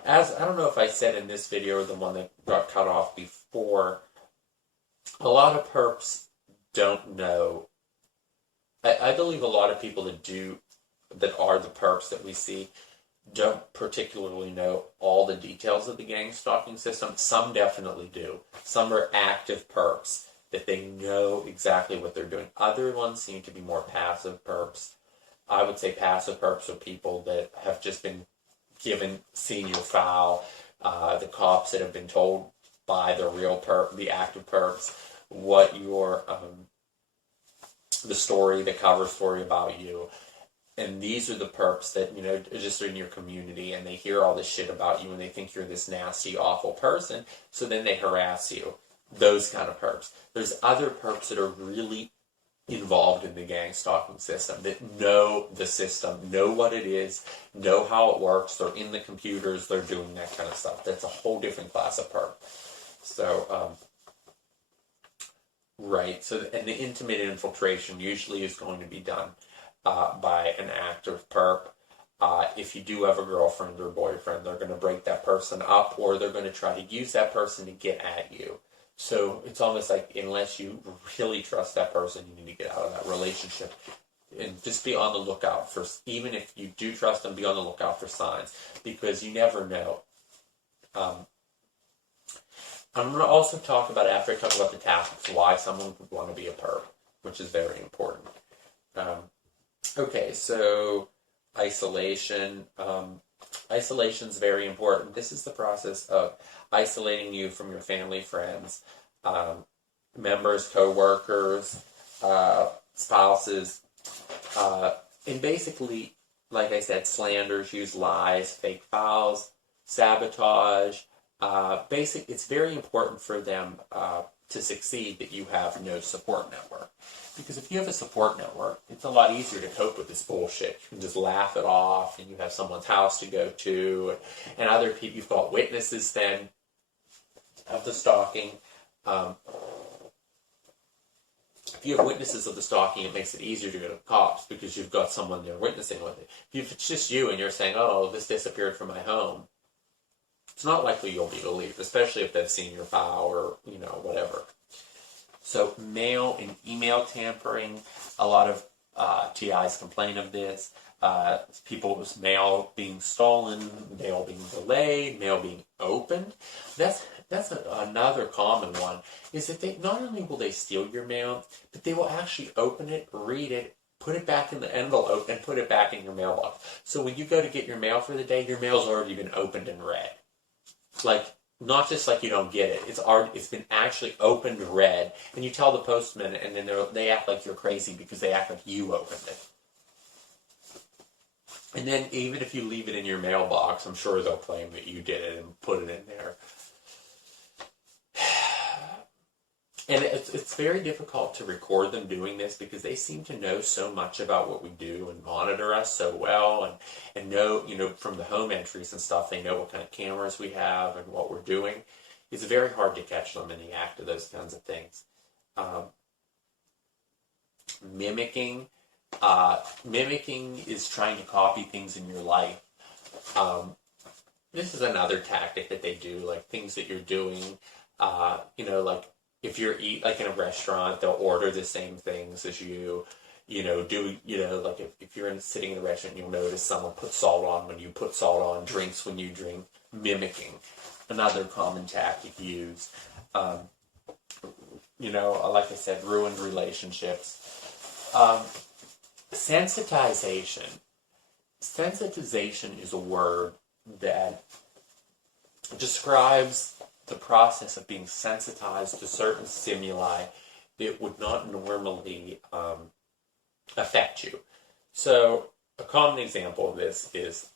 As I don't know if I said in this video or the one that got cut off before, a lot of perps don't know. I believe a lot of people that are the perps that we see don't particularly know all the details of the gang stalking system. Some definitely do. Some are active perps that they know exactly what they're doing. Other ones seem to be more passive perps. I would say passive perps are people that have just been seen your file, the cops that have been told by the real perp, the active perps, what your the cover story about you. And these are the perps that, just are in your community, and they hear all this shit about you, and they think you're this nasty, awful person, so then they harass you. Those kind of perps. There's other perps that are really involved in the gang stalking system, that know the system, know what it is, know how it works, they're in the computers, they're doing that kind of stuff. That's a whole different class of perp. So, right, so, and the intimate infiltration usually is going to be done by an active perp. If you do have a girlfriend or boyfriend, they're going to break that person up, or they're going to try to use that person to get at you. So it's almost like, unless you really trust that person, you need to get out of that relationship. And just be on the lookout for, even if you do trust them, be on the lookout for signs, because you never know. I'm going to also talk about, after I talk about the tactics, why someone would want to be a perp, which is very important. Okay, so isolation. Isolation is very important. This is the process of isolating you from your family, friends, members, co-workers, spouses, and basically, like I said, slanders, use lies, fake files, sabotage. It's very important for them to succeed that you have no support network. Because if you have a support network, it's a lot easier to cope with this bullshit. You can just laugh it off, and you have someone's house to go to, and other people, you've got witnesses then of the stalking. If you have witnesses of the stalking, it makes it easier to go to the cops, because you've got someone there witnessing with it. If it's just you and you're saying, oh, this disappeared from my home, it's not likely you'll be believed, especially if they've seen your file or, whatever. So mail and email tampering, a lot of TIs complain of this. People's mail being stolen, mail being delayed, mail being opened. That's another common one, is that they not only will they steal your mail, but they will actually open it, read it, put it back in the envelope, and put it back in your mailbox. So when you go to get your mail for the day, your mail's already been opened and read. Like, not just like you don't get it, it's been actually opened, read, and you tell the postman, and then they act like you're crazy because they act like you opened it. And then even if you leave it in your mailbox, I'm sure they'll claim that you did it and put it in there. And it's very difficult to record them doing this, because they seem to know so much about what we do and monitor us so well, and know, from the home entries and stuff, they know what kind of cameras we have and what we're doing. It's very hard to catch them in the act of those kinds of things. Mimicking. Mimicking is trying to copy things in your life. This is another tactic that they do, like things that you're doing, like, if you're like in a restaurant, they'll order the same things as you, like if you're sitting in a restaurant, you'll notice someone put salt on when you put salt on, drinks when you drink, mimicking, another common tactic used. Like I said, ruined relationships. Sensitization. Sensitization is a word that describes the process of being sensitized to certain stimuli that would not normally affect you. So, a common example of this is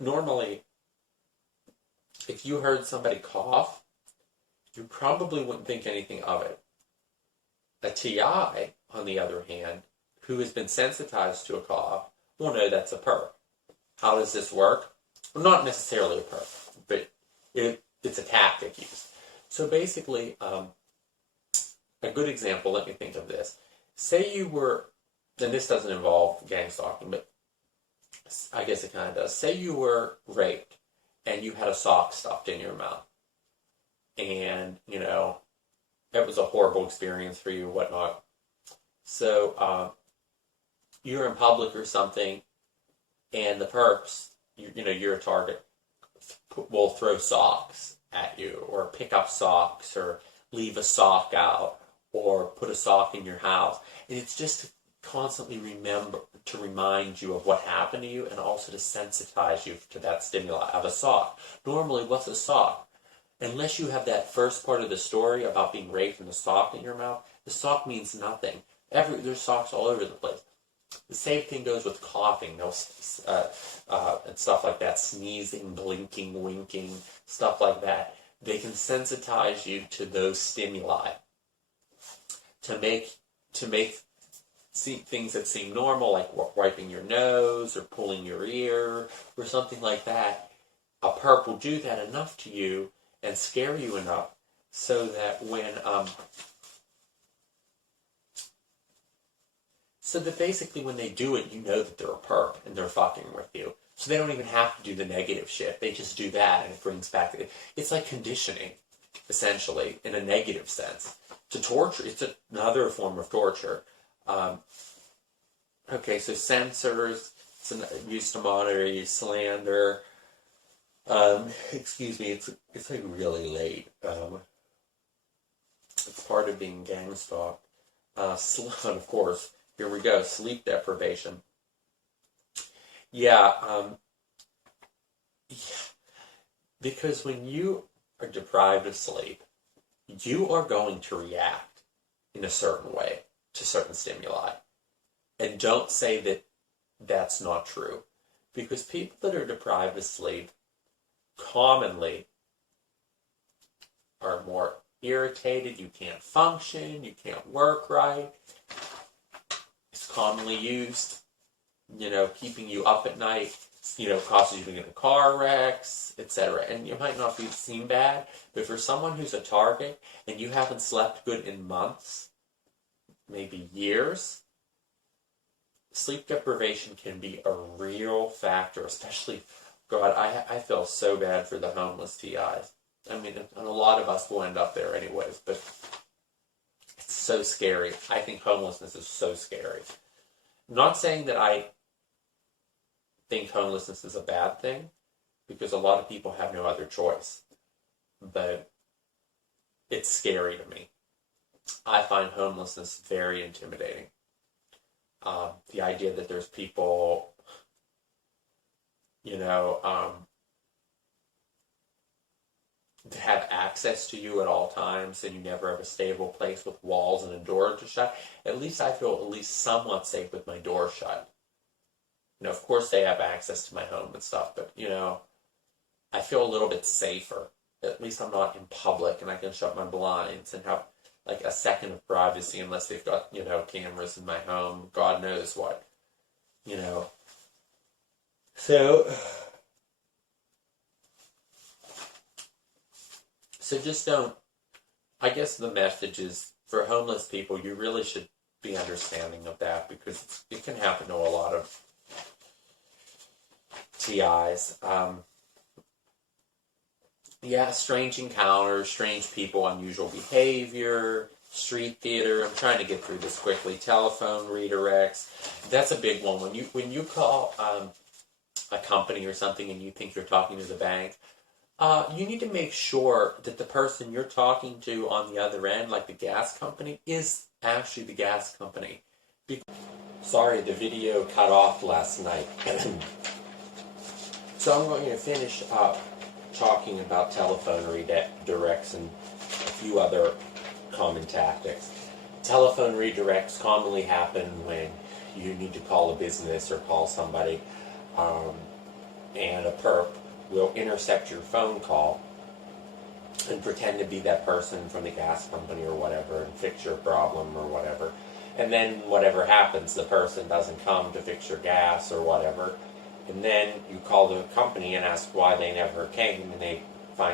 normally, if you heard somebody cough, you probably wouldn't think anything of it. A TI, on the other hand, who has been sensitized to a cough, will know that's a perk. How does this work? Well, not necessarily a perk, but it's a tactic used. So basically, a good example, let me think of this. Say you were, and this doesn't involve gang stalking, but I guess it kind of does. Say you were raped and you had a sock stuffed in your mouth. And, it was a horrible experience for you, whatnot. So, you're in public or something, and the perps, you're a target, will throw socks at you, or pick up socks, or leave a sock out, or put a sock in your house. And it's just to constantly remind you of what happened to you, and also to sensitize you to that stimuli of a sock. Normally, what's a sock? Unless you have that first part of the story about being raped and the sock in your mouth, the sock means nothing. There's socks all over the place. The same thing goes with coughing, and stuff like that, sneezing, blinking, winking, stuff like that. They can sensitize you to those stimuli to make things that seem normal, like wiping your nose or pulling your ear or something like that. A perp will do that enough to you and scare you enough so that basically when they do it, you know that they're a perp and they're fucking with you. So they don't even have to do the negative shit. They just do that, and it brings back. It's like conditioning, essentially, in a negative sense. To torture, it's another form of torture. Okay, so censors, it's used to monitor your slander. Excuse me, it's like really late. It's part of being gang stalked. Of course, here we go, sleep deprivation. Yeah, because when you are deprived of sleep, you are going to react in a certain way to certain stimuli. And don't say that that's not true. Because people that are deprived of sleep commonly are more irritated, you can't function, you can't work right. It's commonly used, keeping you up at night, causes you to get in car wrecks, etc. And you might not seem bad, but for someone who's a target and you haven't slept good in months, maybe years, sleep deprivation can be a real factor, especially, God, I feel so bad for the homeless TIs. I mean, and a lot of us will end up there anyways, but it's so scary. I think homelessness is so scary. I'm not saying that I think homelessness is a bad thing, because a lot of people have no other choice. But it's scary to me. I find homelessness very intimidating. The idea that there's people, to have access to you at all times, and you never have a stable place with walls and a door to shut. At least I feel at least somewhat safe with my door shut. Of course they have access to my home and stuff, but, I feel a little bit safer. At least I'm not in public and I can shut my blinds and have, like, a second of privacy, unless they've got, cameras in my home. God knows what. So just don't, I guess the message is, for homeless people, you really should be understanding of that, because it can happen to a lot of TIs. Strange encounters, strange people, unusual behavior, street theater. I'm trying to get through this quickly. Telephone redirects. That's a big one. When you call a company or something and you think you're talking to the bank, you need to make sure that the person you're talking to on the other end, like the gas company, is actually the gas company. Sorry, the video cut off last night. So I'm going to finish up talking about telephone redirects and a few other common tactics. Telephone redirects commonly happen when you need to call a business or call somebody, and a perp will intercept your phone call and pretend to be that person from the gas company or whatever and fix your problem or whatever. And then whatever happens, the person doesn't come to fix your gas or whatever. And then you call the company and ask why they never came, and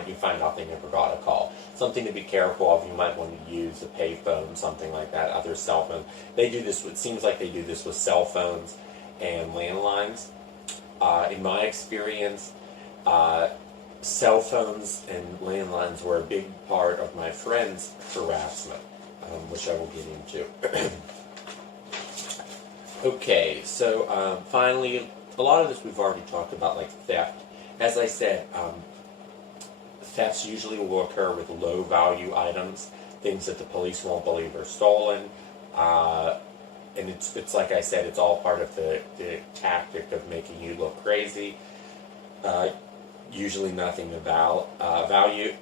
you find out they never got a call. Something to be careful of. You might want to use a payphone, something like that, other cell phone. They do this. It seems like they do this with cell phones and landlines. In my experience, cell phones and landlines were a big part of my friend's harassment, which I will get into. Okay, so finally, a lot of this we've already talked about, like theft. As I said, thefts usually will occur with low-value items, things that the police won't believe are stolen. And it's like I said, it's all part of the tactic of making you look crazy. Usually nothing about value.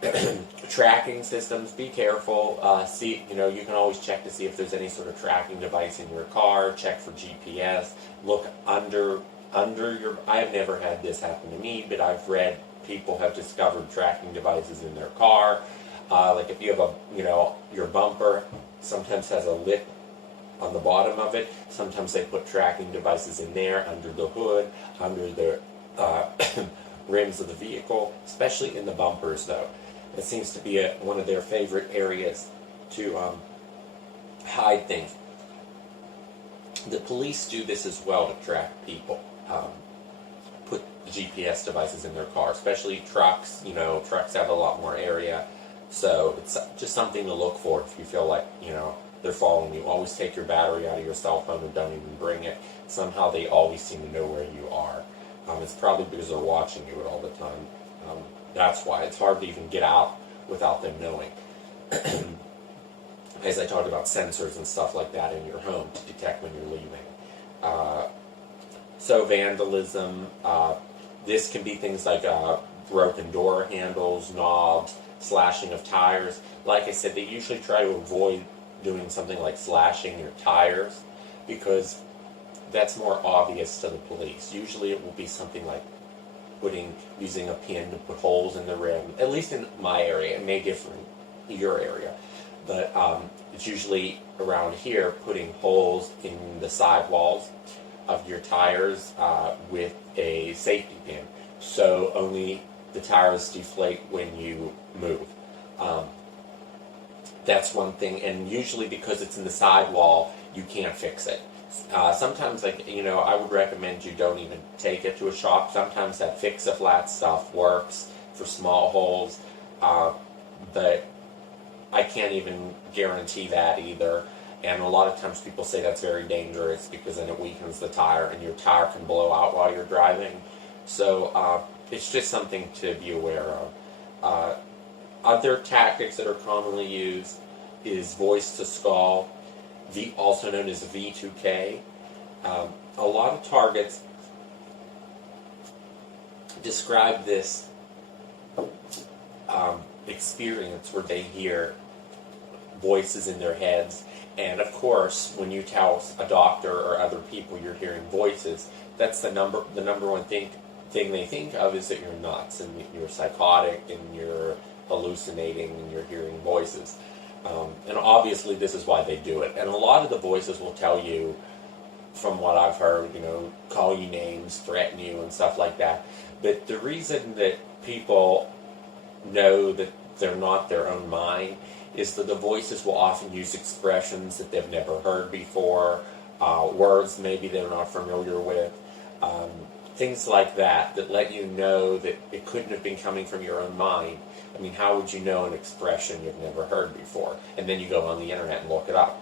Tracking systems, be careful. You can always check to see if there's any sort of tracking device in your car. Check for GPS. Look under your. I have never had this happen to me, but I've read people have discovered tracking devices in their car. Like if you have your bumper sometimes has a lip on the bottom of it. Sometimes they put tracking devices in there, under the hood, under the rims of the vehicle, especially in the bumpers, though. It seems to be one of their favorite areas to hide things. The police do this as well to track people. Put GPS devices in their car, especially trucks. Trucks have a lot more area, so it's just something to look for if you feel like they're following you. Always take your battery out of your cell phone and don't even bring it. Somehow they always seem to know where you are. It's probably because they're watching you all the time. That's why it's hard to even get out without them knowing. As I talked about sensors and stuff like that in your home to detect when you're leaving. So vandalism, this can be things like broken door handles, knobs, slashing of tires. Like I said, they usually try to avoid doing something like slashing your tires because that's more obvious to the police. Usually it will be something like using a pin to put holes in the rim. At least in my area, it may differ in your area, but it's usually around here putting holes in the sidewalls of your tires with a safety pin, so only the tires deflate when you move. That's one thing, and usually because it's in the sidewall, you can't fix it. Sometimes, I would recommend you don't even take it to a shop. Sometimes that fix-a-flat stuff works for small holes, but I can't even guarantee that either. And a lot of times people say that's very dangerous because then it weakens the tire and your tire can blow out while you're driving. So it's just something to be aware of. Other tactics that are commonly used is voice to skull, also known as V2K. A lot of targets describe this experience where they hear voices in their heads. And of course, when you tell a doctor or other people you're hearing voices, that's the number one thing they think of is that you're nuts and you're psychotic and you're hallucinating and you're hearing voices. And obviously this is why they do it. And a lot of the voices will tell you, from what I've heard, call you names, threaten you and stuff like that. But the reason that people know that they're not their own mind is that the voices will often use expressions that they've never heard before, words maybe they're not familiar with, things like that let you know that it couldn't have been coming from your own mind. I mean, how would you know an expression you've never heard before? And then you go on the internet and look it up.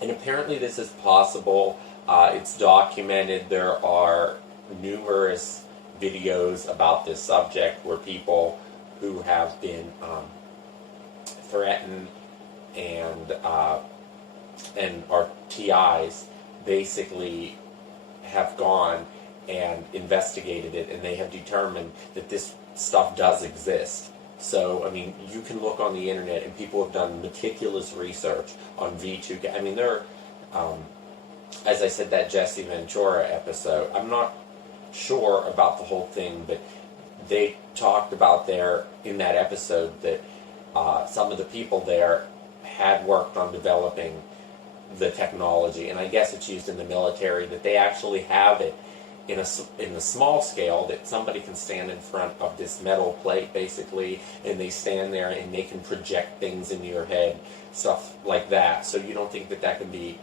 And apparently this is possible It's documented. There are numerous videos about this subject where people who have been threatened and are TIs basically have gone and investigated it, and they have determined that this stuff does exist. So, I mean, you can look on the internet, and people have done meticulous research on V2K. I mean, there are, as I said, that Jesse Ventura episode, I'm not sure about the whole thing, but they talked about there in that episode that some of the people there had worked on developing the technology, and I guess it's used in the military, that they actually have it in a small scale, that somebody can stand in front of this metal plate basically, and they stand there and they can project things into your head, stuff like that. So you don't think that that can be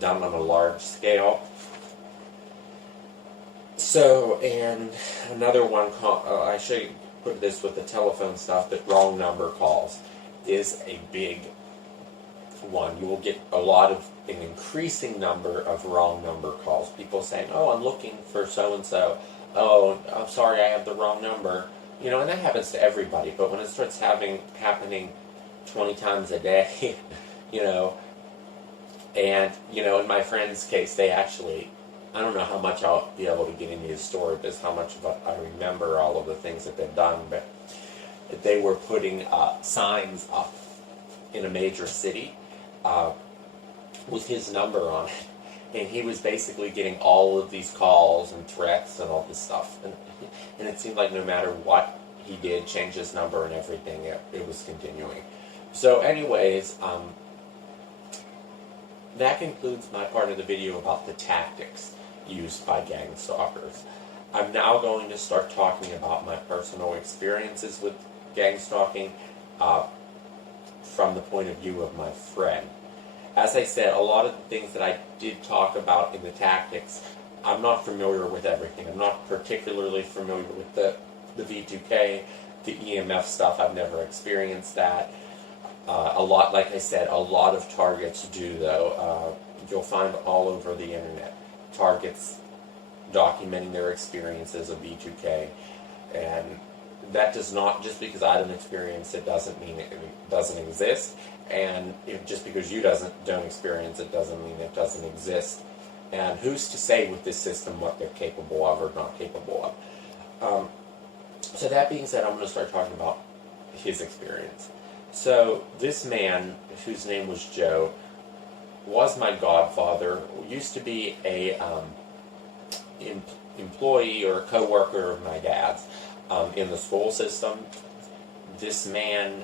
done on a large scale. So, and another one, I should put this with the telephone stuff, but wrong number calls is a big one. You will get an increasing number of wrong number calls. People saying, oh, I'm looking for so-and-so. Oh, I'm sorry, I have the wrong number. You know, and that happens to everybody, but when it starts happening 20 times a day, you know, and, you know, in my friend's case, they actually, I don't know how much I'll be able to get into his story, because how much of I remember all of the things that they've done, but they were putting signs up in a major city with his number on it, and he was basically getting all of these calls and threats and all this stuff, and it seemed like no matter what he did, change his number and everything, it was continuing. So anyways, that concludes my part of the video about the tactics used by gang stalkers. I'm now going to start talking about my personal experiences with gang stalking from the point of view of my friend. As I said, a lot of the things that I did talk about in the tactics, I'm not familiar with everything. I'm not particularly familiar with the V2K, the EMF stuff. I've never experienced that. Like I said, a lot of targets do, though. You'll find all over the internet targets documenting their experiences of V2K, and that does not, just because I don't experience it doesn't mean it doesn't exist, and just because you don't experience it doesn't mean it doesn't exist. And who's to say with this system what they're capable of or not capable of? So that being said, I'm going to start talking about his experience. So this man, whose name was Joe, was my godfather, used to be a employee or a co-worker of my dad's in the school system. This man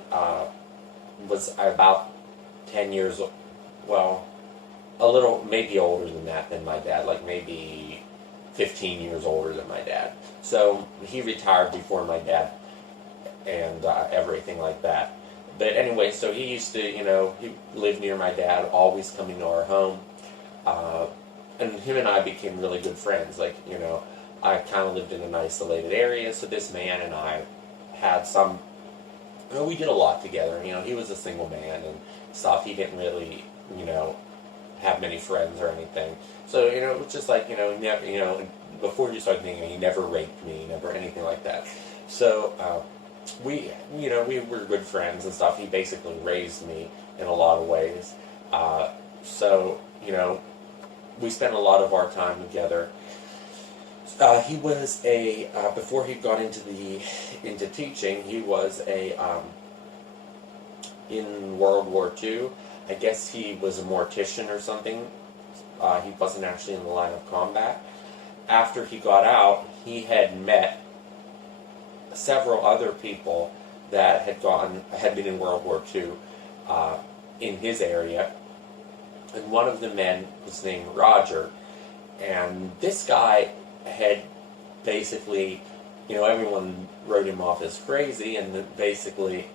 was about 10 years, well, a little, maybe older than that than my dad, like maybe 15 years older than my dad. So he retired before my dad and everything like that. But anyway, so he used to, you know, he lived near my dad, always coming to our home. And him and I became really good friends. Like, you know, I kind of lived in an isolated area, so this man and I had some, you know, we did a lot together. You know, he was a single man and stuff. He didn't really, you know, have many friends or anything. So, you know, it was just like, you know, never, you know, before you start thinking, he never raped me, never anything like that. So, we were good friends and stuff. He basically raised me in a lot of ways. So, you know, we spent a lot of our time together. He was before he got into teaching, he was in World War II. I guess he was a mortician or something. He wasn't actually in the line of combat. After he got out, he had met several other people that had been in World War II in his area, and one of the men was named Roger, and this guy had basically, you know, everyone wrote him off as crazy, and basically,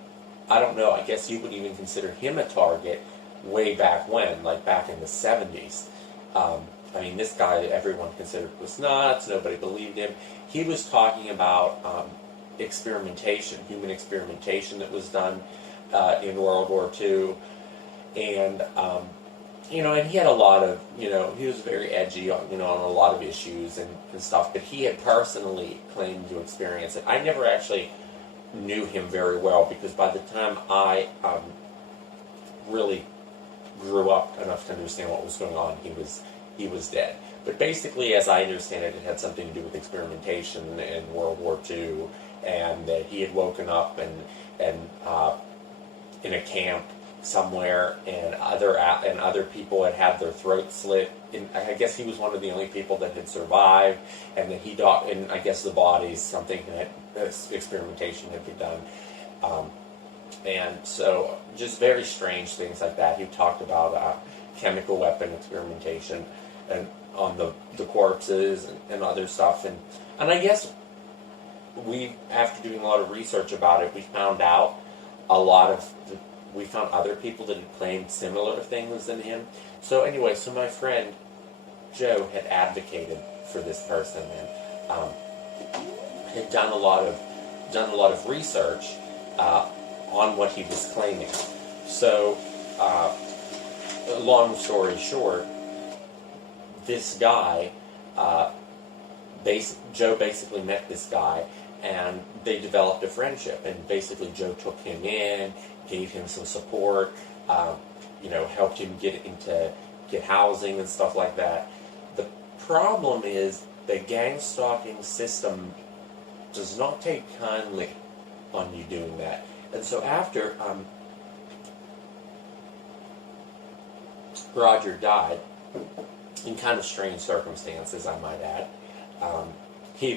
I don't know, I guess you would even consider him a target way back when, like back in the 70s. I mean, this guy everyone considered was nuts, nobody believed him. He was talking about experimentation, human experimentation that was done in World War II, and and he had a lot of, he was very edgy on, on a lot of issues and stuff, but he had personally claimed to experience it. I never actually knew him very well because by the time I really grew up enough to understand what was going on, he was dead. But basically, as I understand it, it had something to do with experimentation in World War II, and that he had woken up and in a camp somewhere, and other people had their throats slit. And I guess he was one of the only people that had survived, and that he died. And I guess the bodies, something that experimentation had been done. And so, just very strange things like that. He talked about chemical weapon experimentation and on the corpses and other stuff. And I guess after doing a lot of research about it, we found out we found other people that had claimed similar things than him. So anyway, my friend Joe had advocated for this person and had done a lot of research on what he was claiming. So, long story short, this guy, Joe basically met this guy, and they developed a friendship. And basically, Joe took him in, gave him some support, helped him get housing and stuff like that. The problem is the gang stalking system does not take kindly on you doing that. And so after Roger died, in kind of strange circumstances, I might add, he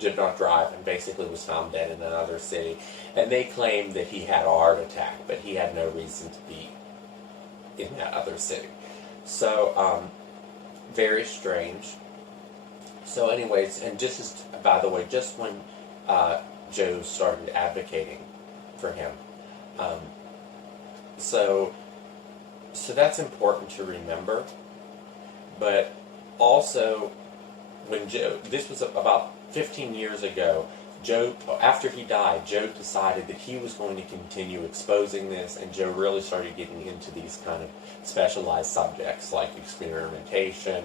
did not drive and basically was found dead in another city. And they claimed that he had a heart attack, but he had no reason to be in that other city. So, very strange. So anyways, and by the way, just when Joe started advocating for him. So that's important to remember. But also, this was about 15 years ago, after he died, Joe decided that he was going to continue exposing this, and Joe really started getting into these kind of specialized subjects like experimentation,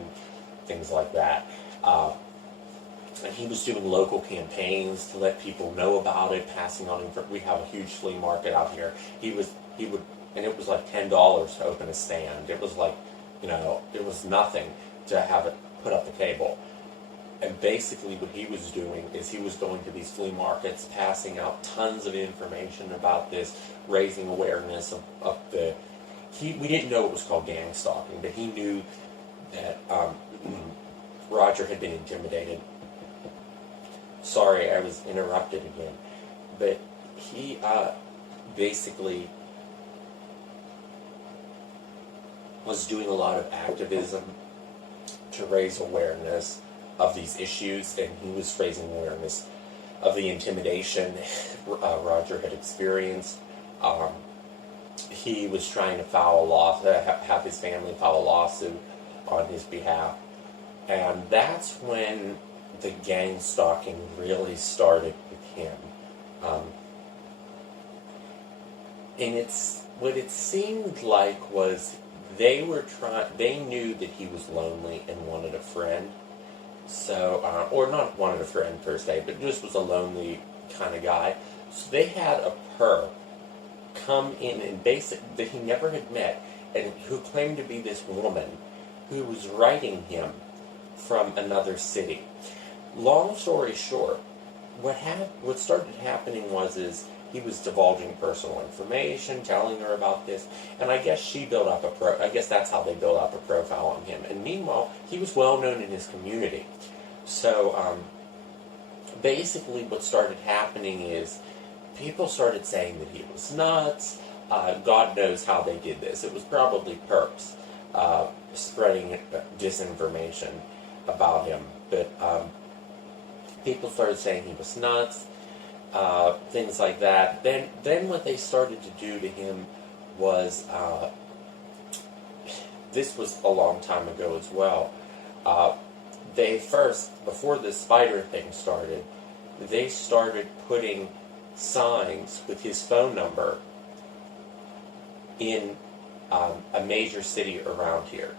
things like that. And he was doing local campaigns to let people know about it, passing on information. We have a huge flea market out here. He would, and it was like $10 to open a stand. It was like, it was nothing to have it put up the table. And basically what he was doing is he was going to these flea markets, passing out tons of information about this, raising awareness of we didn't know it was called gang stalking, but he knew that Roger had been intimidated. Sorry, I was interrupted again. But he basically was doing a lot of activism to raise awareness of these issues, and he was raising awareness of the intimidation Roger had experienced. He was trying to have his family file a lawsuit on his behalf. And that's when the gang stalking really started with him. And what it seemed like was they knew that he was lonely and wanted a friend. So, or not wanted a friend per se, but just was a lonely kind of guy. So they had a perp come in and that he never had met, and who claimed to be this woman who was writing him from another city. Long story short, what started happening is he was divulging personal information, telling her about this, and I guess she built up I guess that's how they built up a profile on him. And meanwhile, he was well known in his community. So basically what started happening is people started saying that he was nuts. God knows how they did this. It was probably perps spreading disinformation about him. But people started saying he was nuts. Things like that. Then what they started to do to him was, this was a long time ago as well. Before this spider thing started, they started putting signs with his phone number in a major city around here.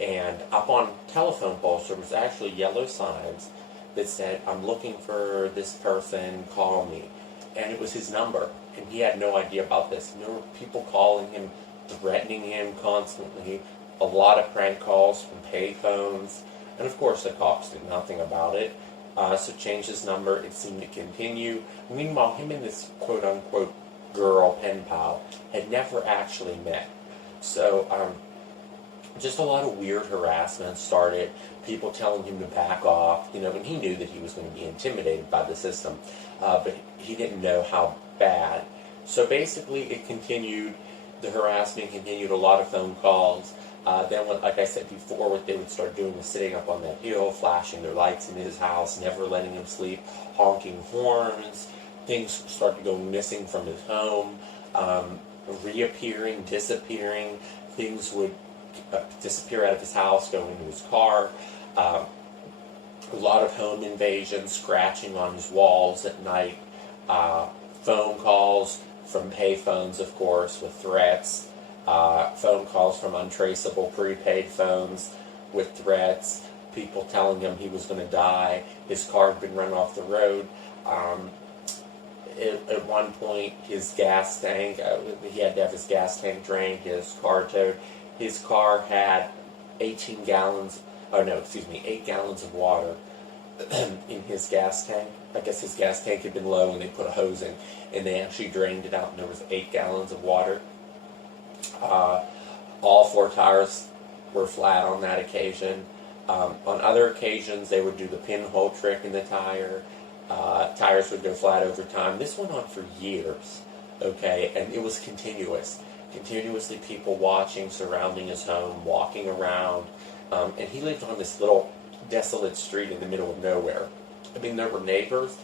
And up on telephone poles, there was actually yellow signs that said, "I'm looking for this person, call me." And it was his number, and he had no idea about this. And there were people calling him, threatening him constantly, a lot of prank calls from pay phones, and of course the cops did nothing about it. So changed his number. It seemed to continue. Meanwhile, him and this quote-unquote girl pen pal had never actually met. So just a lot of weird harassment started, people telling him to back off, and he knew that he was going to be intimidated by the system, but he didn't know how bad. So basically it continued, the harassment continued, a lot of phone calls. Then, like I said before, what they would start doing was sitting up on that hill, flashing their lights in his house, never letting him sleep, honking horns. Things started going missing from his home, reappearing, disappearing. Things would disappear out of his house, go into his car. A lot of home invasions, scratching on his walls at night. Phone calls from pay phones, of course, with threats. Phone calls from untraceable prepaid phones with threats. People telling him he was going to die. His car had been run off the road. At one point, his gas tank, he had to have his gas tank drained, his car towed. His car had 8 gallons of water in his gas tank. I guess his gas tank had been low and they put a hose in, and they actually drained it out, and there was 8 gallons of water. All 4 tires were flat on that occasion. On other occasions, they would do the pinhole trick in the tire. Tires would go flat over time. This went on for years, okay, and it was continuous. Continuously people watching, surrounding his home, walking around, and he lived on this little desolate street in the middle of nowhere. I mean, there were neighbors,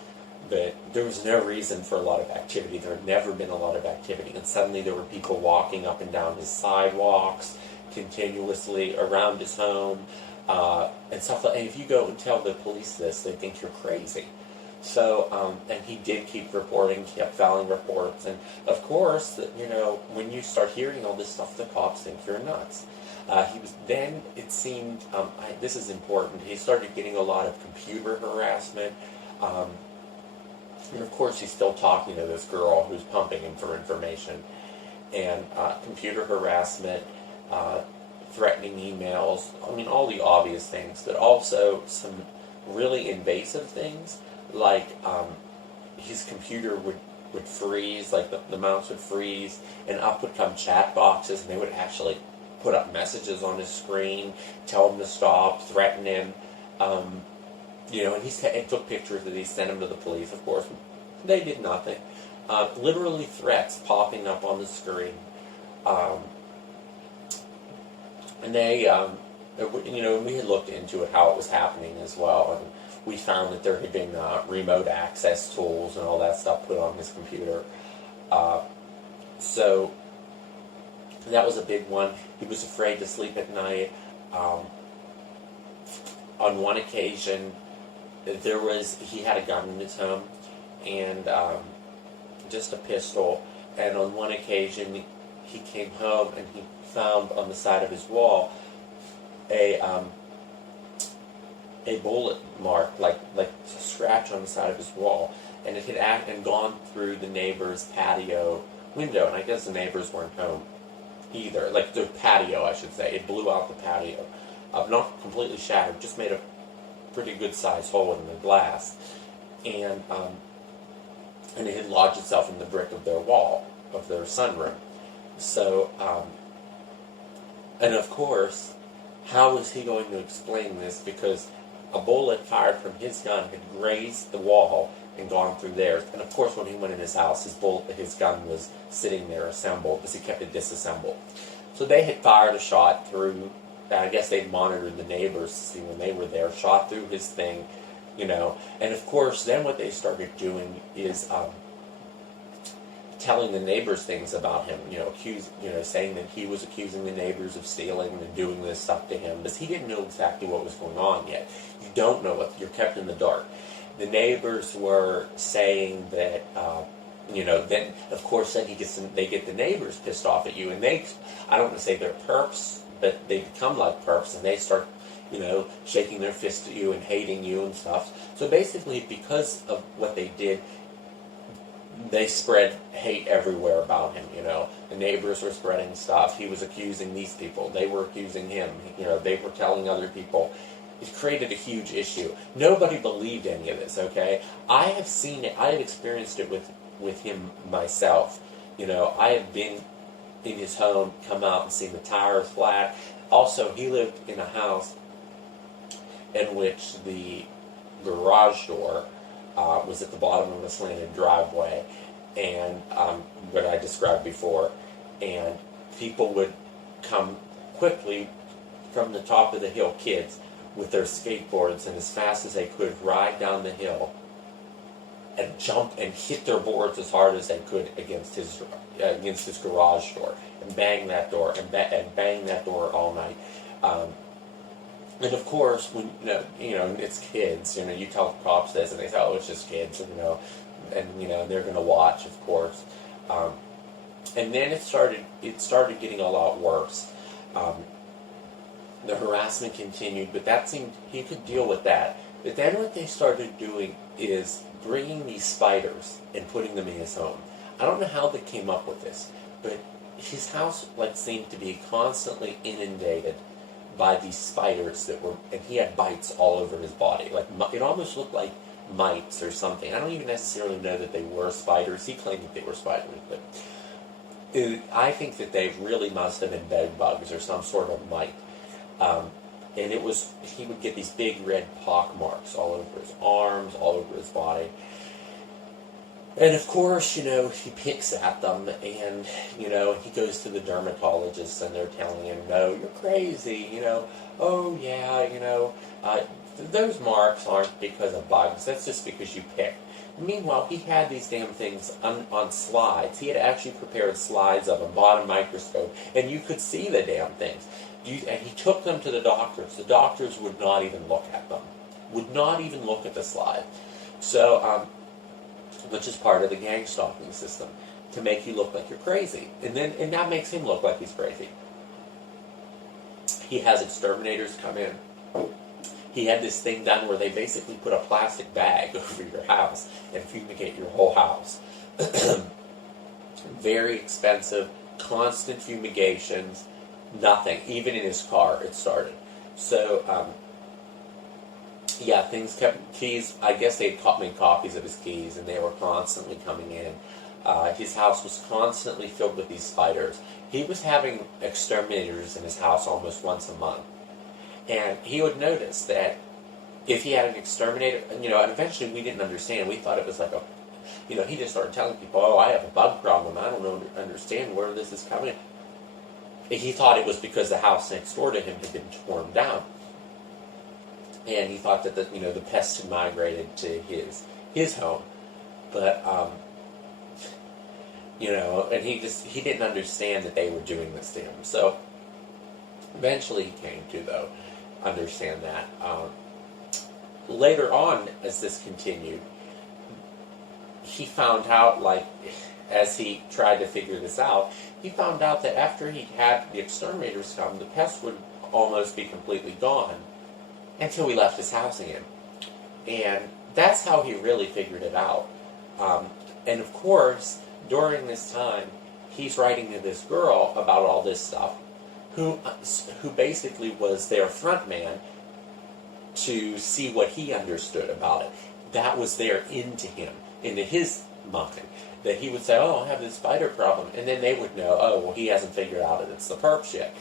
but there was no reason for a lot of activity. There had never been a lot of activity, and suddenly there were people walking up and down his sidewalks, continuously around his home, and stuff like that. And if you go and tell the police this, they think you're crazy. So, and he did keep reporting, kept filing reports, and of course, when you start hearing all this stuff, the cops think you're nuts. Then it seemed, this is important, he started getting a lot of computer harassment, and of course he's still talking to this girl who's pumping him for information, and computer harassment, threatening emails, all the obvious things, but also some really invasive things, like his computer would freeze, like the mouse would freeze, and up would come chat boxes, and they would actually put up messages on his screen, tell him to stop, threaten him, and he took pictures of these, sent them to the police, of course. They did nothing. Literally threats popping up on the screen. And they, we had looked into it, how it was happening as well, and we found that there had been remote access tools and all that stuff put on his computer. So that was a big one. He was afraid to sleep at night. On one occasion, he had a gun in his home, and just a pistol. And on one occasion, he came home and he found on the side of his wall a bullet mark, like a scratch on the side of his wall, and it had gone through the neighbor's patio window, and I guess the neighbors weren't home either. Like the patio, I should say. It blew out the patio. Not completely shattered, just made a pretty good sized hole in the glass, and it had lodged itself in the brick of their wall, of their sunroom. So, and of course, how was he going to explain this? Because a bullet fired from his gun had grazed the wall and gone through theirs. And of course, when he went in his house, his gun was sitting there assembled, because he kept it disassembled. So they had fired a shot through, I guess they'd monitored the neighbors to see when they were there, shot through his thing, And of course, then what they started doing is telling the neighbors things about him, saying that he was accusing the neighbors of stealing and doing this stuff to him, because he didn't know exactly what was going on yet. You don't know, you're kept in the dark. The neighbors were saying that then of course then they get the neighbors pissed off at you, and I don't want to say they're perps, but they become like perps, and they start, shaking their fist at you and hating you and stuff. So basically, because of what they did, they spread hate everywhere about him. The neighbors were spreading stuff. He was accusing these people. They were accusing him. They were telling other people. It created a huge issue. Nobody believed any of this. Okay, I have seen it. I have experienced it with him myself. I have been in his home, come out and seen the tires flat. Also, he lived in a house in which the garage door was at the bottom of a slanted driveway, and what I described before, and people would come quickly from the top of the hill, kids with their skateboards, and as fast as they could ride down the hill and jump and hit their boards as hard as they could against his garage door, and bang that door and bang that door all night. And of course, when it's kids. You tell the cops this, and they say, "Oh, it's just kids," and they're going to watch, of course. And then it started getting a lot worse. The harassment continued, but he could deal with that. But then what they started doing is bringing these spiders and putting them in his home. I don't know how they came up with this, but his house seemed to be constantly inundated by these spiders and he had bites all over his body. It almost looked like mites or something. I don't even necessarily know that they were spiders. He claimed that they were spiders, but I think that they really must have been bed bugs or some sort of mite. And he would get these big red pock marks all over his arms, all over his body. And of course, he picks at them, and, he goes to the dermatologist, and they're telling him, "No, you're crazy, oh yeah, those marks aren't because of bugs, that's just because you picked." Meanwhile, he had these damn things on slides. He had actually prepared slides of them, bought a microscope, and you could see the damn things. And he took them to the doctors. The doctors would not even look at them, would not even look at the slide. So, which is part of the gang stalking system, to make you look like you're crazy. And that makes him look like he's crazy. He has exterminators come in. He had this thing done where they basically put a plastic bag over your house and fumigate your whole house. Very expensive, constant fumigations, nothing. Even in his car, it started. So, keys, I guess they had made copies of his keys, and they were constantly coming in. His house was constantly filled with these spiders. He was having exterminators in his house almost once a month. And he would notice that if he had an exterminator, and eventually we didn't understand. We thought it was like he just started telling people, "Oh, I have a bug problem. I don't understand where this is coming." He thought it was because the house next door to him had been torn down. And he thought that the pests had migrated to his home, but and he didn't understand that they were doing this to him. So eventually he came to understand that. Later on, as this continued, he found out, as he tried to figure this out, he found out that after he had the exterminators come, the pests would almost be completely gone, until he left his house again. And that's how he really figured it out. And of course, during this time, he's writing to this girl about all this stuff, who basically was their front man to see what he understood about it. That was their into his mind. That he would say, "Oh, I have this spider problem," and then they would know, "Oh, well, he hasn't figured out that it's the perps yet."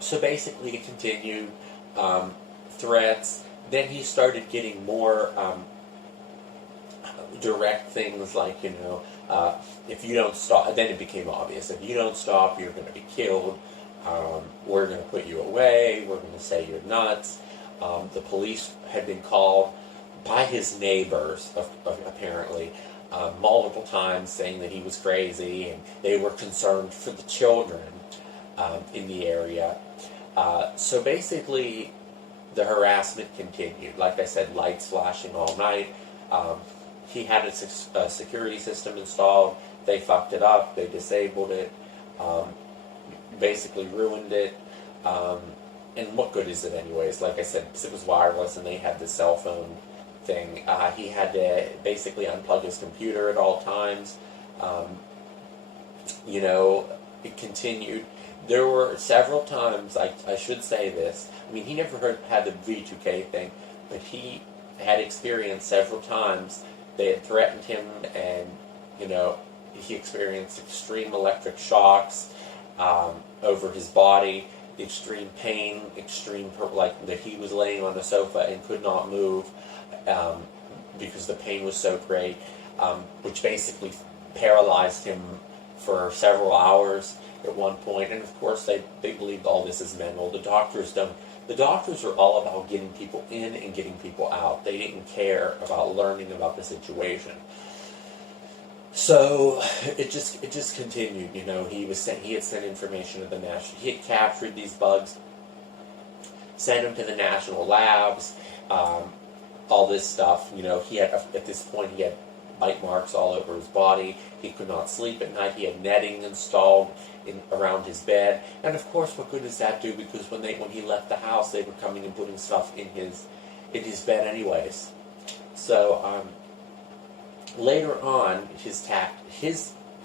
So basically, it continued. Threats. Then he started getting more direct things like, if you don't stop, then it became obvious. If you don't stop, you're going to be killed. We're going to put you away. We're going to say you're nuts. The police had been called by his neighbors, apparently, multiple times, saying that he was crazy, and they were concerned for the children in the area. So basically, the harassment continued. Like I said, lights flashing all night. he had a security system installed. They fucked it up. They disabled it. Basically ruined it. And what good is it anyways? Like I said, because it was wireless and they had the cell phone thing. He had to basically unplug his computer at all times. It continued. There were several times, I should say this, I mean, he never had the V2K thing, but he had experienced several times they had threatened him, and, he experienced extreme electric shocks over his body, extreme pain, like that he was laying on the sofa and could not move because the pain was so great, which basically paralyzed him for several hours at one point. And of course they believed all this is mental. The doctors are all about getting people in and getting people out. They didn't care about learning about the situation. So it just continued. He had sent information to the national. He had captured these bugs, sent them to the national labs, all this stuff. He had, at this point, he had bite marks all over his body. He could not sleep at night. He had netting installed around his bed. And of course, what good does that do? Because when he left the house, they were coming and putting stuff in his bed anyways. So later on, his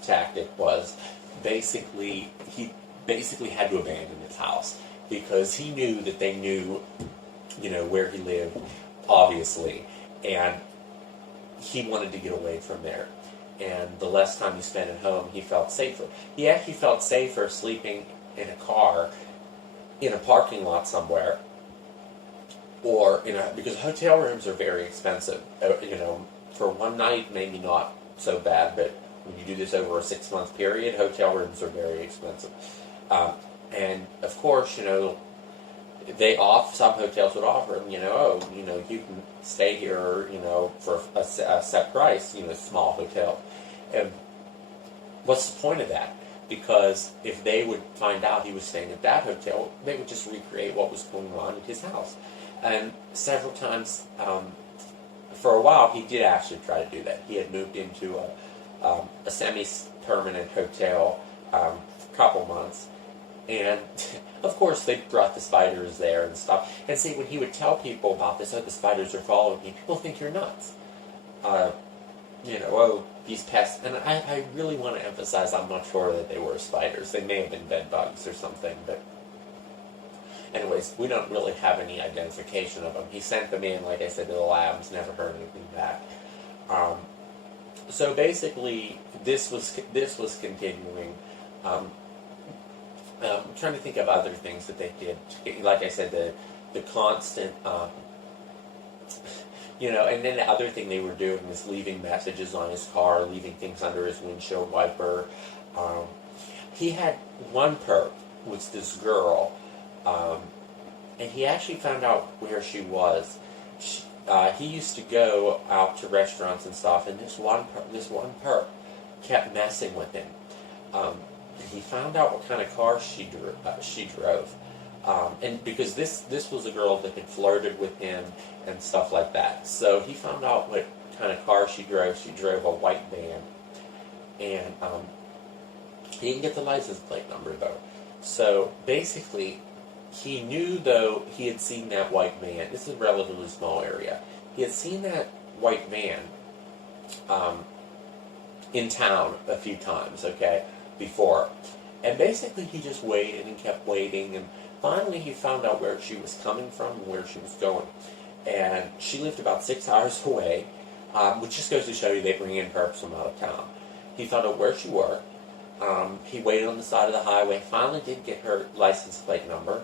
tactic was he basically had to abandon his house because he knew that they knew, where he lived, obviously, and he wanted to get away from there. And the less time he spent at home, he felt safer. He actually felt safer sleeping in a car in a parking lot somewhere, or because hotel rooms are very expensive. For one night, maybe not so bad, but when you do this over a 6-month period, hotel rooms are very expensive. And of course, some hotels would offer him, you can stay here, for a set price, small hotel. And what's the point of that? Because if they would find out he was staying at that hotel, they would just recreate what was going on at his house. And several times, for a while, he did actually try to do that. He had moved into a semi-permanent hotel for a couple months. And, of course, they brought the spiders there and stuff. And see, when he would tell people about this, the spiders are following me, people think you're nuts. These pests. And I really want to emphasize, I'm not sure that they were spiders. They may have been bed bugs or something. But anyways, we don't really have any identification of them. He sent them in, like I said, to the labs, never heard anything back. So basically, this was continuing. I'm trying to think of other things that they did. Like I said, the constant, and then the other thing they were doing was leaving messages on his car, leaving things under his windshield wiper. He had one perp, was this girl, and he actually found out where she was. He used to go out to restaurants and stuff, and this one perp kept messing with him. He found out what kind of car she drove, and because this was a girl that had flirted with him and stuff like that. So he found out what kind of car she drove. She drove a white van, and he didn't get the license plate number though. So basically, he knew though he had seen that white van. This is a relatively small area. He had seen that white van in town a few times. Before. And basically he just waited and kept waiting, and finally he found out where she was coming from and where she was going. And she lived about 6 hours away, which just goes to show you they bring in perps from out of town. He found out where she worked. He waited on the side of the highway, finally did get her license plate number.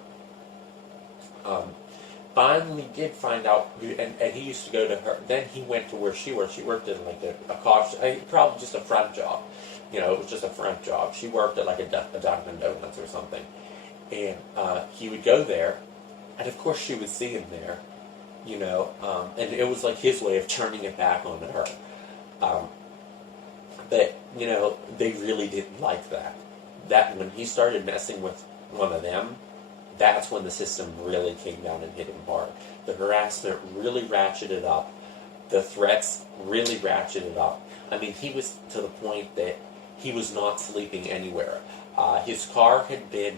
Finally did find out, and he used to go to her. Then he went to where she worked. She worked in like a car, probably just a front job. It was just a front job. She worked at like a Dunkin' Donuts or something. And he would go there, and of course she would see him there, and it was like his way of turning it back onto her. But, they really didn't like that. That when he started messing with one of them, that's when the system really came down and hit him hard. The harassment really ratcheted up. the threats really ratcheted up. I mean, he was to the point that he was not sleeping anywhere. His car had been,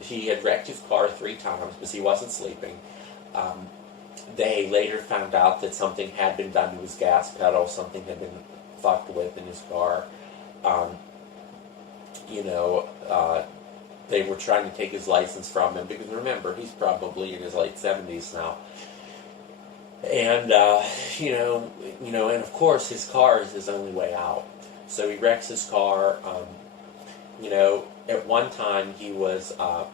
he had wrecked his car 3 times because he wasn't sleeping. They later found out that something had been done to his gas pedal, something had been fucked with in his car. Um, you know, they were trying to take his license from him because remember, he's probably in his late 70s now. And, and of course his car is his only way out. So he wrecks his car. At one time he was a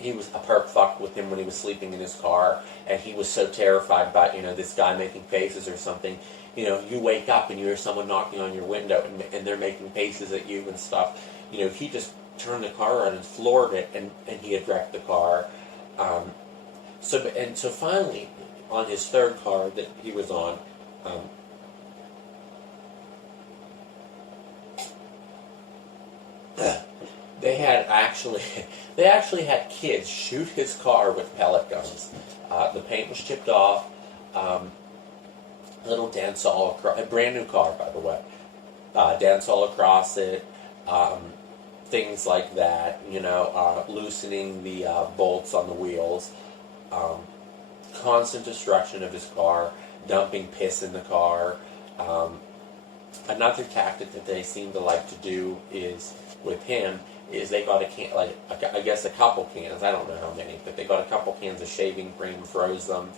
perp fucked with him when he was sleeping in his car, and he was so terrified by, this guy making faces or something. You wake up and you hear someone knocking on your window and they're making faces at you and stuff. He just turned the car around and floored it, and he had wrecked the car. So finally, on his third car that he was on, they actually had kids shoot his car with pellet guns. The paint was chipped off. Little dents all across, a brand new car, by the way. Dents all across it. Things like that. Loosening the bolts on the wheels. Constant destruction of his car. Dumping piss in the car. Another tactic that they seem to like to do with him is they got I guess a couple cans, I don't know how many, but they got a couple cans of shaving cream, froze them,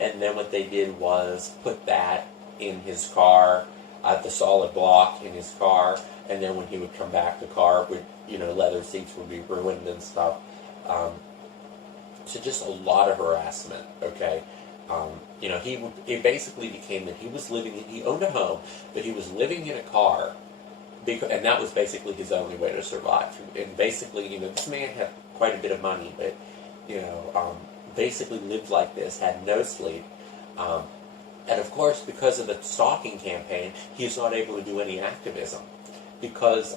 and then what they did was put that in his car, the solid block in his car, and then when he would come back, the car would, leather seats would be ruined and stuff. So just a lot of harassment, okay? It basically became that he owned a home, but he was living in a car, and that was basically his only way to survive. And basically, this man had quite a bit of money, but, basically lived like this, had no sleep. And of course, because of the stalking campaign, he's not able to do any activism. Because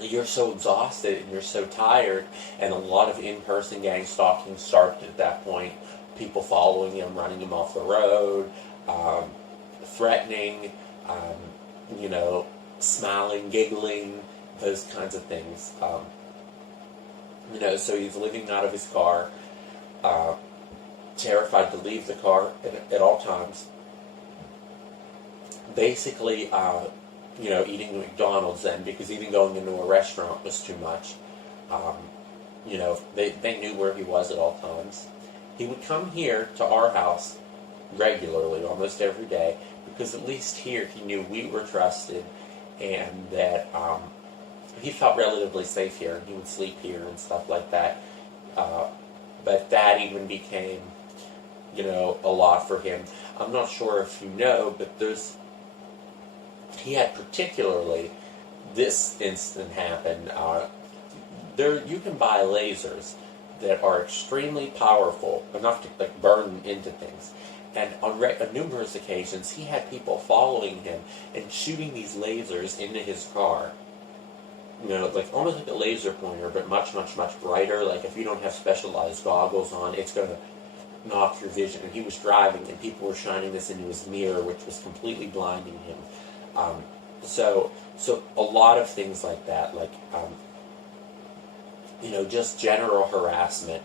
you're so exhausted and you're so tired, and a lot of in-person gang stalking started at that point. People following him, running him off the road, threatening, smiling, giggling, those kinds of things. So he's living out of his car, terrified to leave the car at all times. Basically, eating McDonald's then, because even going into a restaurant was too much. They knew where he was at all times. He would come here to our house regularly, almost every day, because at least here he knew we were trusted, and that he felt relatively safe here, and he would sleep here and stuff like that. But that even became, a lot for him. I'm not sure if you know, but he had particularly this incident happen. You can buy lasers that are extremely powerful, enough to burn into things. And on numerous occasions, he had people following him and shooting these lasers into his car. Almost like a laser pointer, but much, much, much brighter. Like if you don't have specialized goggles on, it's going to knock your vision. And he was driving, and people were shining this into his mirror, which was completely blinding him. So a lot of things like that, just general harassment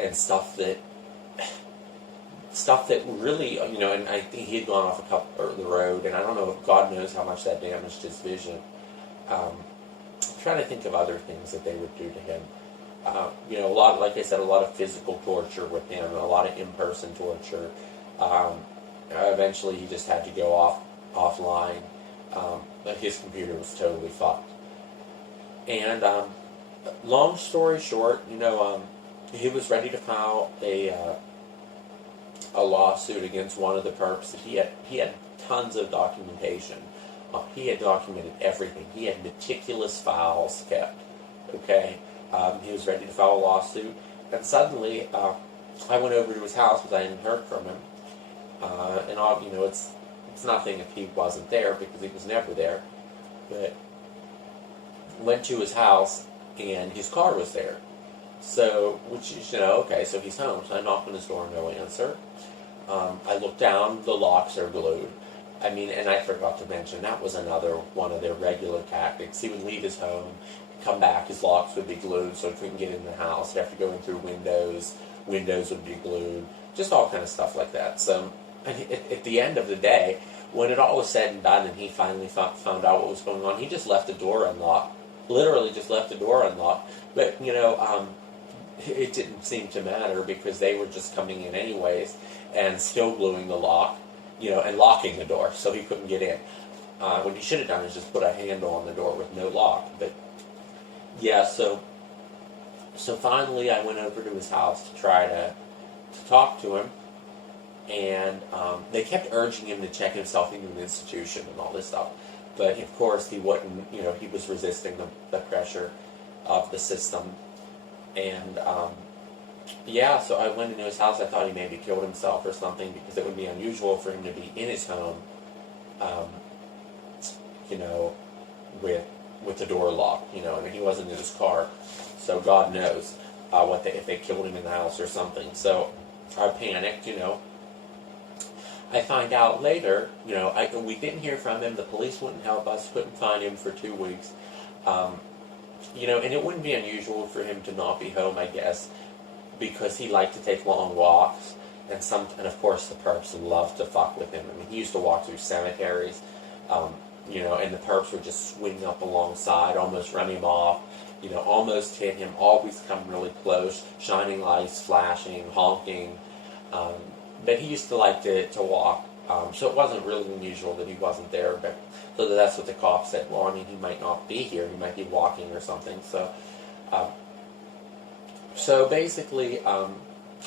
and stuff that really, and I think he had gone off the road, and I don't know, God knows how much that damaged his vision. I'm trying to think of other things that they would do to him. A lot, like I said, a lot of physical torture with him, a lot of in-person torture. Eventually he just had to go offline. His computer was totally fucked. And long story short, he was ready to file a lawsuit against one of the perps. That he had tons of documentation. He had documented everything. He had meticulous files kept. Okay, he was ready to file a lawsuit, and suddenly I went over to his house because I hadn't heard from him. It's nothing if he wasn't there, because he was never there. But went to his house, and his car was there. So, okay, so he's home. So I knocked on his door, no answer. I look down, the locks are glued. I mean, and I forgot to mention, that was another one of their regular tactics. He would leave his home, come back, his locks would be glued so he couldn't get in the house. He'd have to go in through windows. Windows would be glued. Just all kind of stuff like that. So at the end of the day, when it all was said and done and he finally found out what was going on, he just left the door unlocked. Literally just left the door unlocked. But, it didn't seem to matter because they were just coming in anyways and still gluing the lock, and locking the door so he couldn't get in. What he should have done is just put a handle on the door with no lock. But yeah, so finally I went over to his house to try to talk to him, and they kept urging him to check himself into an institution and all this stuff. But of course he wouldn't, he was resisting the pressure of the system. And so I went into his house. I thought he maybe killed himself or something because it would be unusual for him to be in his home, with the door locked, and he wasn't in his car. So God knows if they killed him in the house or something. So I panicked, I find out later, we didn't hear from him. The police wouldn't help us. Couldn't find him for 2 weeks. And it wouldn't be unusual for him to not be home, I guess, because he liked to take long walks, and of course the perps loved to fuck with him. I mean, he used to walk through cemeteries, and the perps would just swing up alongside, almost run him off, almost hit him, always come really close, shining lights, flashing, honking, but he used to like to walk, so it wasn't really unusual that he wasn't there, but so that's what the cops said. Well, I mean, he might not be here. He might be walking or something. So basically,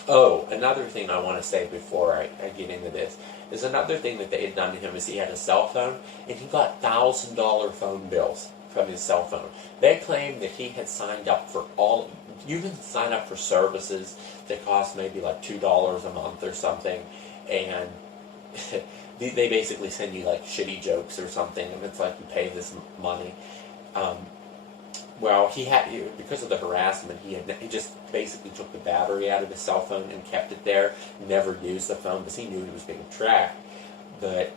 another thing I want to say before I get into this is another thing that they had done to him is he had a cell phone, and he got $1,000 phone bills from his cell phone. They claimed that he had signed up for you can sign up for services that cost maybe like $2 a month or something, and they basically send you like shitty jokes or something, and it's like you pay this money. He had, because of the harassment, he just basically took the battery out of his cell phone and kept it there, never used the phone because he knew he was being tracked. But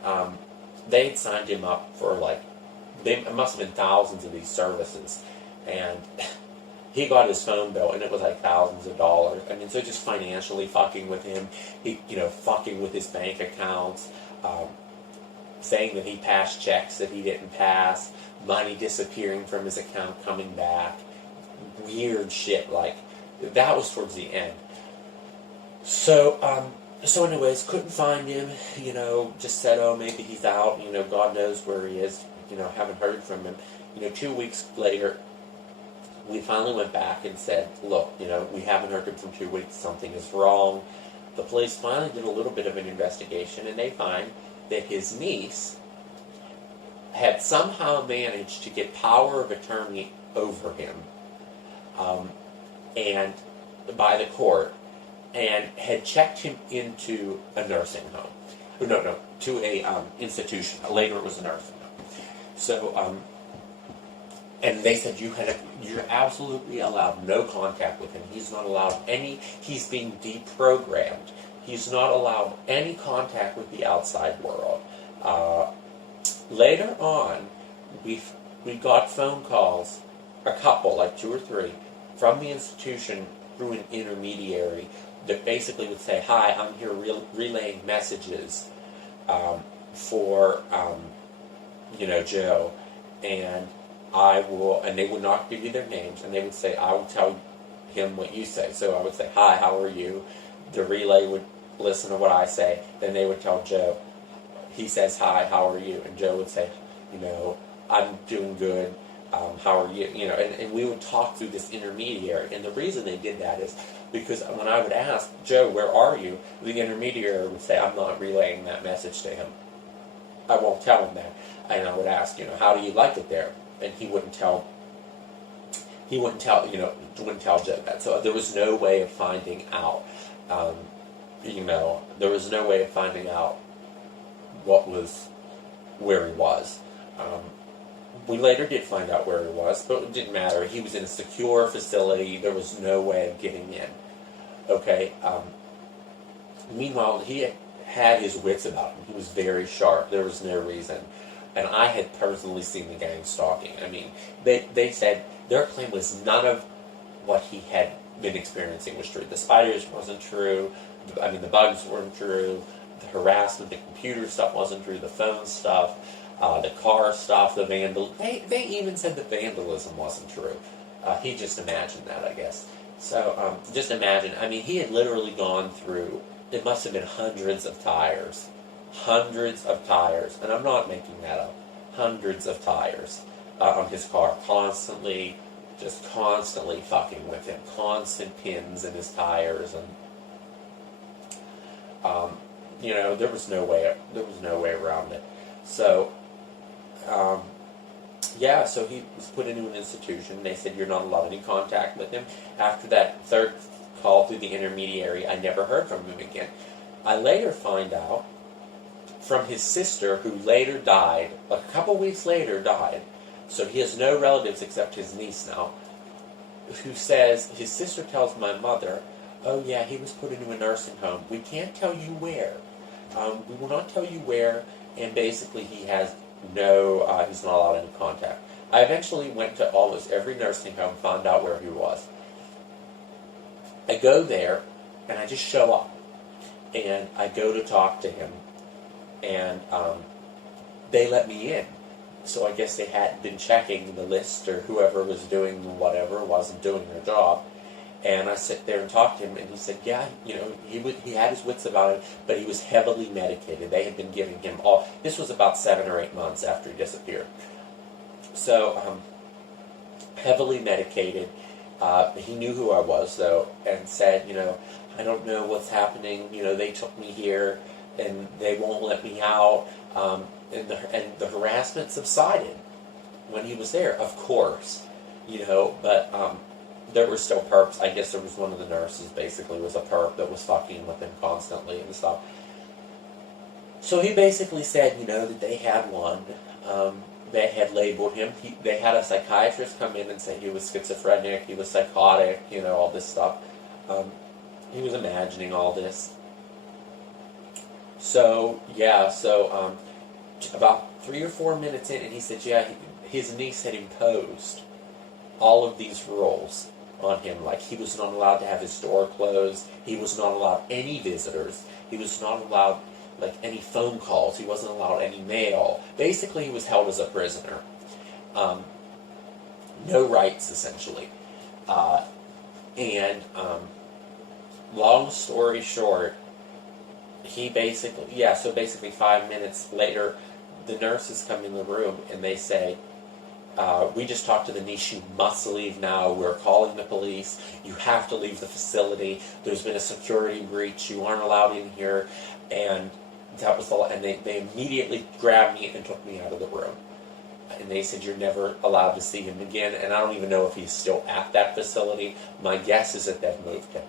they had signed him up for it must have been thousands of these services, and he got his phone bill, and it was like thousands of dollars. I mean, so just financially fucking with him, fucking with his bank accounts, saying that he passed checks that he didn't pass, money disappearing from his account, coming back, weird shit. That was towards the end. So anyways, couldn't find him, just said, oh, maybe he's out, God knows where he is, haven't heard from him. 2 weeks later, we finally went back and said, look, we haven't heard him from 2 weeks, something is wrong. The police finally did a little bit of an investigation, and they find that his niece had somehow managed to get power of attorney over him, and by the court, and had checked him into a nursing home. No, to a institution. Later it was a nursing home. So, and they said you're absolutely allowed no contact with him. He's not allowed he's being deprogrammed. He's not allowed any contact with the outside world. Later on, we got phone calls, a couple, like 2 or 3, from the institution through an intermediary that basically would say, hi, I'm here relaying messages for, Joe, and and they would not give you their names, and they would say, I will tell him what you say. So I would say, hi, how are you? The relay would listen to what I say. Then they would tell Joe, he says, hi, how are you? And Joe would say, I'm doing good. How are you? And we would talk through this intermediary. And the reason they did that is because when I would ask, Joe, where are you? The intermediary would say, I'm not relaying that message to him. I won't tell him that. And I would ask, how do you like it there? And he wouldn't tell Joe that. So there was no way of finding out, there was no way of finding out where he was. We later did find out where he was, but it didn't matter. He was in a secure facility. There was no way of getting in. Okay. Meanwhile, he had his wits about him. He was very sharp. There was no reason. And I had personally seen the gang stalking. I mean, they said their claim was none of what he had been experiencing was true. The spiders wasn't true. I mean, the bugs weren't true. The harassment, the computer stuff wasn't true. The phone stuff, the car stuff, the vandal. They even said the vandalism wasn't true. He just imagined that, I guess. So just imagine. I mean, he had literally gone through. It must have been hundreds of tires. Hundreds of tires, and I'm not making that up, hundreds of tires on his car, constantly fucking with him, constant pins in his tires, and there was no way around it. So so he was put into an institution. They said you're not allowed any contact with him. After that third call through the intermediary, I never heard from him again. I later find out from his sister, who later died, a couple weeks later died, so he has no relatives except his niece now, who says, his sister tells my mother, oh yeah, he was put into a nursing home. We can't tell you where. We will not tell you where, and basically he has he's not allowed any contact. I eventually went to almost every nursing home, found out where he was. I go there, and I just show up, and I go to talk to him, and they let me in. So I guess they had been checking the list, or whoever was doing whatever wasn't doing their job. And I sit there and talk to him, and he said, yeah, he had his wits about him, but he was heavily medicated. They had been giving him this was about 7 or 8 months after he disappeared. So, heavily medicated. He knew who I was, though, and said, I don't know what's happening. They took me here, and they won't let me out. And the harassment subsided when he was there, of course, but there were still perps. I guess there was one of the nurses, basically, was a perp that was fucking with him constantly and stuff. So he basically said, that they had one. They had labeled him. They had a psychiatrist come in and say he was schizophrenic, he was psychotic, all this stuff. He was imagining all this. So, about 3 or 4 minutes in, and he said, his niece had imposed all of these rules on him. Like, he was not allowed to have his door closed. He was not allowed any visitors. He was not allowed, any phone calls. He wasn't allowed any mail. Basically, he was held as a prisoner. No rights, essentially. Long story short, he basically 5 minutes later, the nurses come in the room and they say, we just talked to the niece, you must leave now, we're calling the police, you have to leave the facility, there's been a security breach, you aren't allowed in here, and that was and they immediately grabbed me and took me out of the room. And they said, you're never allowed to see him again, and I don't even know if he's still at that facility. My guess is that they've moved him.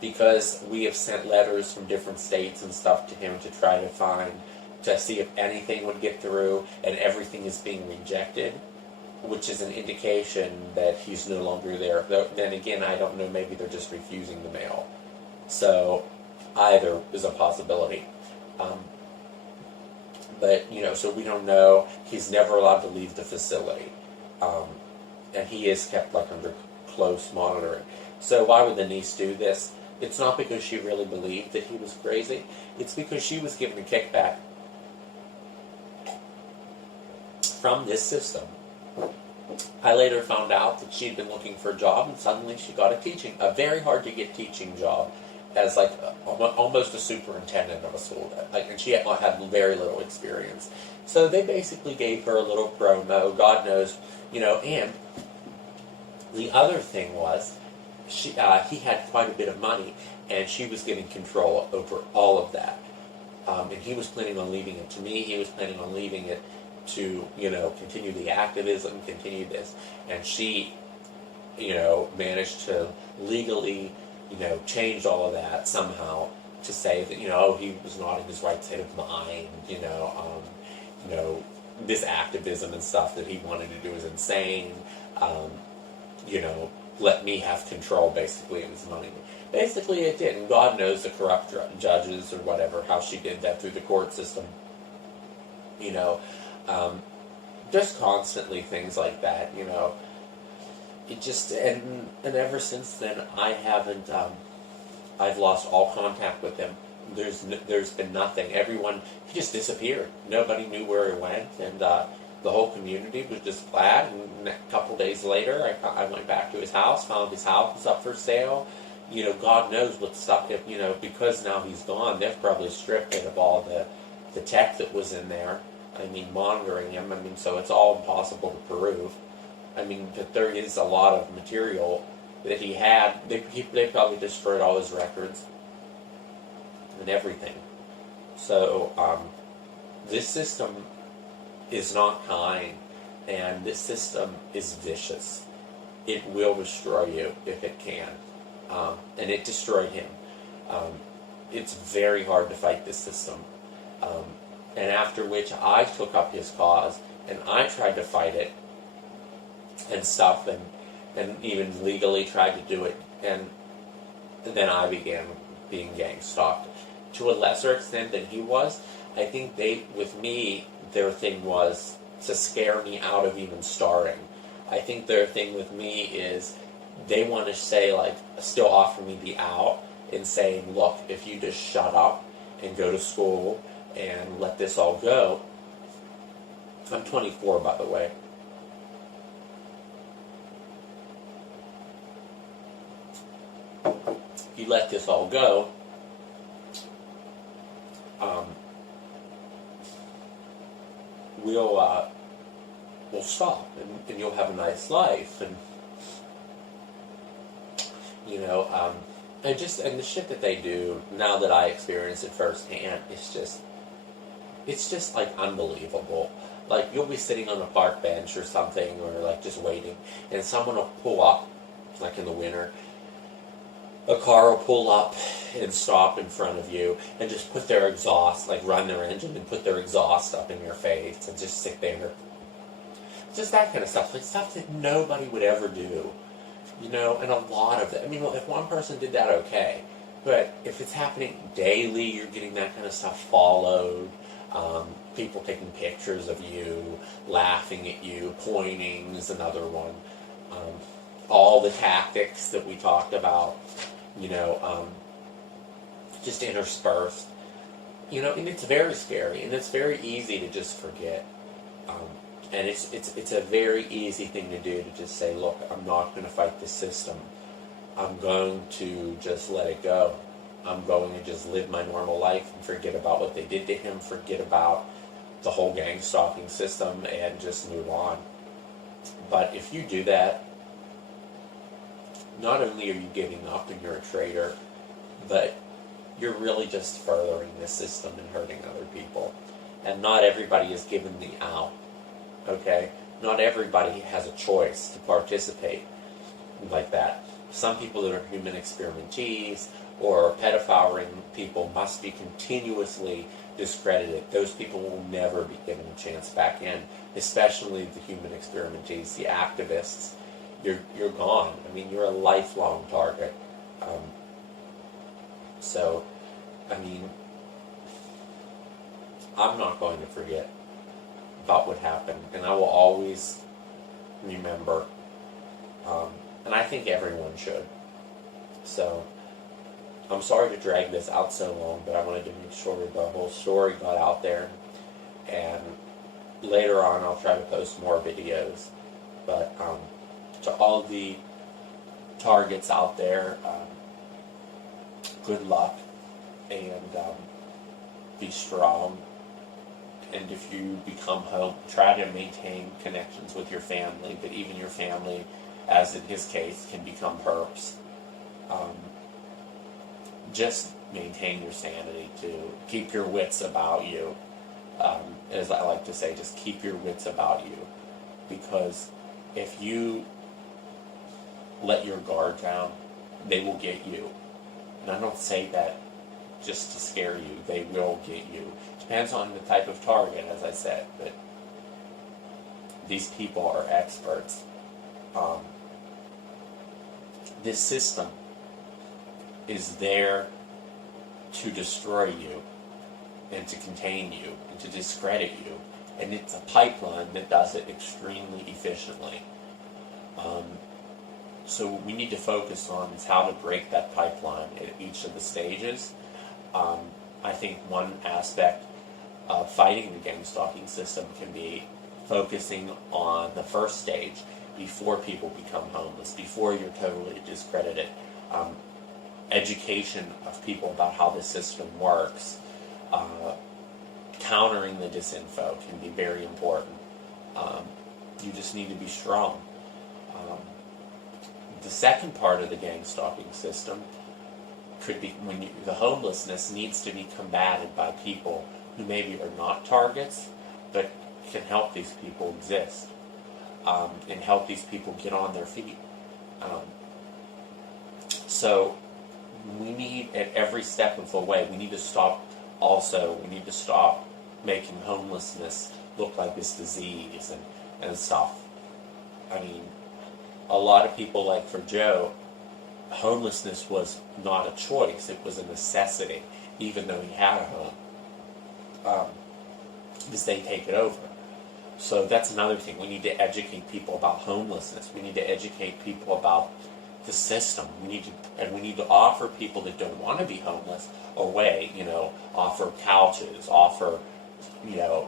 Because we have sent letters from different states and stuff to him to see if anything would get through, and everything is being rejected, which is an indication that he's no longer there. Then again, I don't know, maybe they're just refusing the mail. So either is a possibility. But, so we don't know. He's never allowed to leave the facility. And he is kept under close monitoring. So why would the niece do this? It's not because she really believed that he was crazy. It's because she was given a kickback from this system. I later found out that she'd been looking for a job, and suddenly she got a very hard to get teaching job as almost a superintendent of a school. And she had very little experience. So they basically gave her a little promo, God knows, and the other thing was, he had quite a bit of money, and she was getting control over all of that. And he was planning on leaving it to me. He was planning on leaving it to, continue the activism, continue this. And she, managed to legally, change all of that somehow to say that, he was not in his right state of mind, this activism and stuff that he wanted to do was insane, let me have control, basically, of his money. Basically, it did, and God knows the corrupt judges or whatever, how she did that through the court system. You know, just constantly things like that, you know. It just, and ever since then, I haven't, I've lost all contact with him. There's been nothing. Everyone, he just disappeared. Nobody knew where he went, and the whole community was just glad. And a couple days later, I went back to his house, found his house was up for sale. You know, God knows what stuff, you know, because now he's gone, they've probably stripped it of all the tech that was in there. I mean, monitoring him. I mean, so it's all impossible to prove. I mean, but there is a lot of material that he had. They probably destroyed all his records and everything. So this system is not kind, and this system is vicious. It will destroy you if it can, and it destroyed him. It's very hard to fight this system, and after which I took up his cause and I tried to fight it and stuff, and even legally tried to do it, and then I began being gang stalked to a lesser extent than he was. I think with me, their thing was to scare me out of even starting. I think their thing with me is they want to say, like, still offer me the out and saying, look, if you just shut up and go to school and let this all go. I'm 24, by the way. If you let this all go, we'll stop, and you'll have a nice life, and you know, and the shit that they do now that I experience it firsthand, it's just like unbelievable. Like, you'll be sitting on a park bench or something, or like just waiting, and someone will pull up, like in the winter. A car will pull up and stop in front of you and just put their exhaust, like run their engine and put their exhaust up in your face and just sit there. Just that kind of stuff, like stuff that nobody would ever do, you know, and a lot of it. I mean, if one person did that, okay. But if it's happening daily, you're getting that kind of stuff followed, people taking pictures of you, laughing at you, pointing is another one. All the tactics that we talked about, you know, just interspersed, you know, and it's very scary, and it's very easy to just forget, and it's a very easy thing to do, to just say, look, I'm not going to fight this system. I'm going to just let it go. I'm going to just live my normal life and forget about what they did to him, forget about the whole gang stalking system, and just move on. But if you do that, not only are you giving up and you're a traitor, but you're really just furthering this system and hurting other people. And not everybody is given the out, okay? Not everybody has a choice to participate like that. Some people that are human experimentees or pedophile people must be continuously discredited. Those people will never be given a chance back in, especially the human experimentees, the activists. You're gone. I mean, you're a lifelong target. So, I mean, I'm not going to forget about what happened, and I will always remember, and I think everyone should. So, I'm sorry to drag this out so long, but I wanted to make sure the whole story got out there, and later on I'll try to post more videos. But to all the targets out there, good luck, and be strong. And if you become home, try to maintain connections with your family, but even your family, as in his case, can become perps. Just maintain your sanity, to keep your wits about you. As I like to say, just keep your wits about you, because if you let your guard down, they will get you. And I don't say that just to scare you. They will get you. Depends on the type of target, as I said, but these people are experts. this system is there to destroy you and to contain you and to discredit you. And it's a pipeline that does it extremely efficiently. So what we need to focus on is how to break that pipeline at each of the stages. I think one aspect of fighting the gang stalking system can be focusing on the first stage before people become homeless, before you're totally discredited. Education of people about how the system works, countering the disinfo can be very important. You just need to be strong. The second part of the gang stalking system could be when the homelessness needs to be combated by people who maybe are not targets, but can help these people exist, and help these people get on their feet. So we need, at every step of the way, we need to stop making homelessness look like this disease and stuff. I mean, a lot of people, like for Joe, homelessness was not a choice, it was a necessity, even though he had a home, because they take it over. So that's another thing. We need to educate people about homelessness. We need to educate people about the system. We need to offer people that don't want to be homeless a way. Offer couches, offer,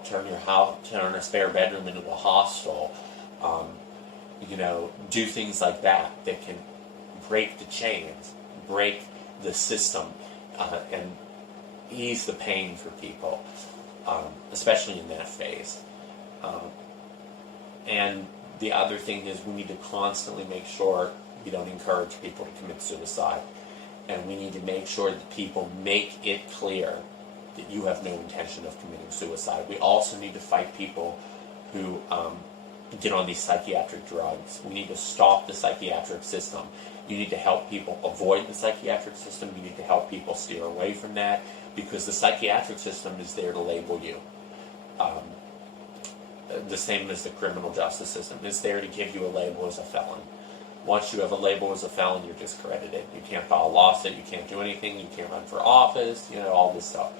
turn a spare bedroom into a hostel. Do things like that can break the chains, break the system, and ease the pain for people, especially in that phase. And the other thing is we need to constantly make sure we don't encourage people to commit suicide. And we need to make sure that people make it clear that you have no intention of committing suicide. We also need to fight people who get on these psychiatric drugs. We need to stop the psychiatric system. You need to help people avoid the psychiatric system. You need to help people steer away from that, because the psychiatric system is there to label you. The same as the criminal justice system is there to give you a label as a felon. Once you have a label as a felon, you're discredited. You can't file a lawsuit, you can't do anything, you can't run for office, all this stuff.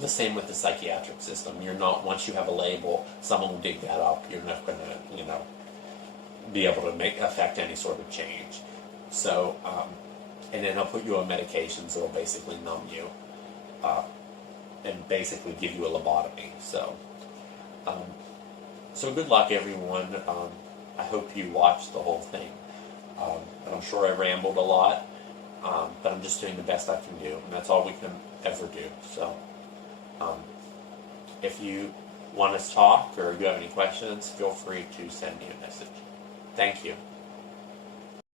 The same with the psychiatric system. Once you have a label, someone will dig that up. You're not going to, be able to affect any sort of change. So, and then they'll put you on medications that will basically numb you, and basically give you a lobotomy. So good luck, everyone. I hope you watched the whole thing. And I'm sure I rambled a lot, but I'm just doing the best I can do, and that's all we can ever do. So, if you want to talk or you have any questions, feel free to send me a message. Thank you.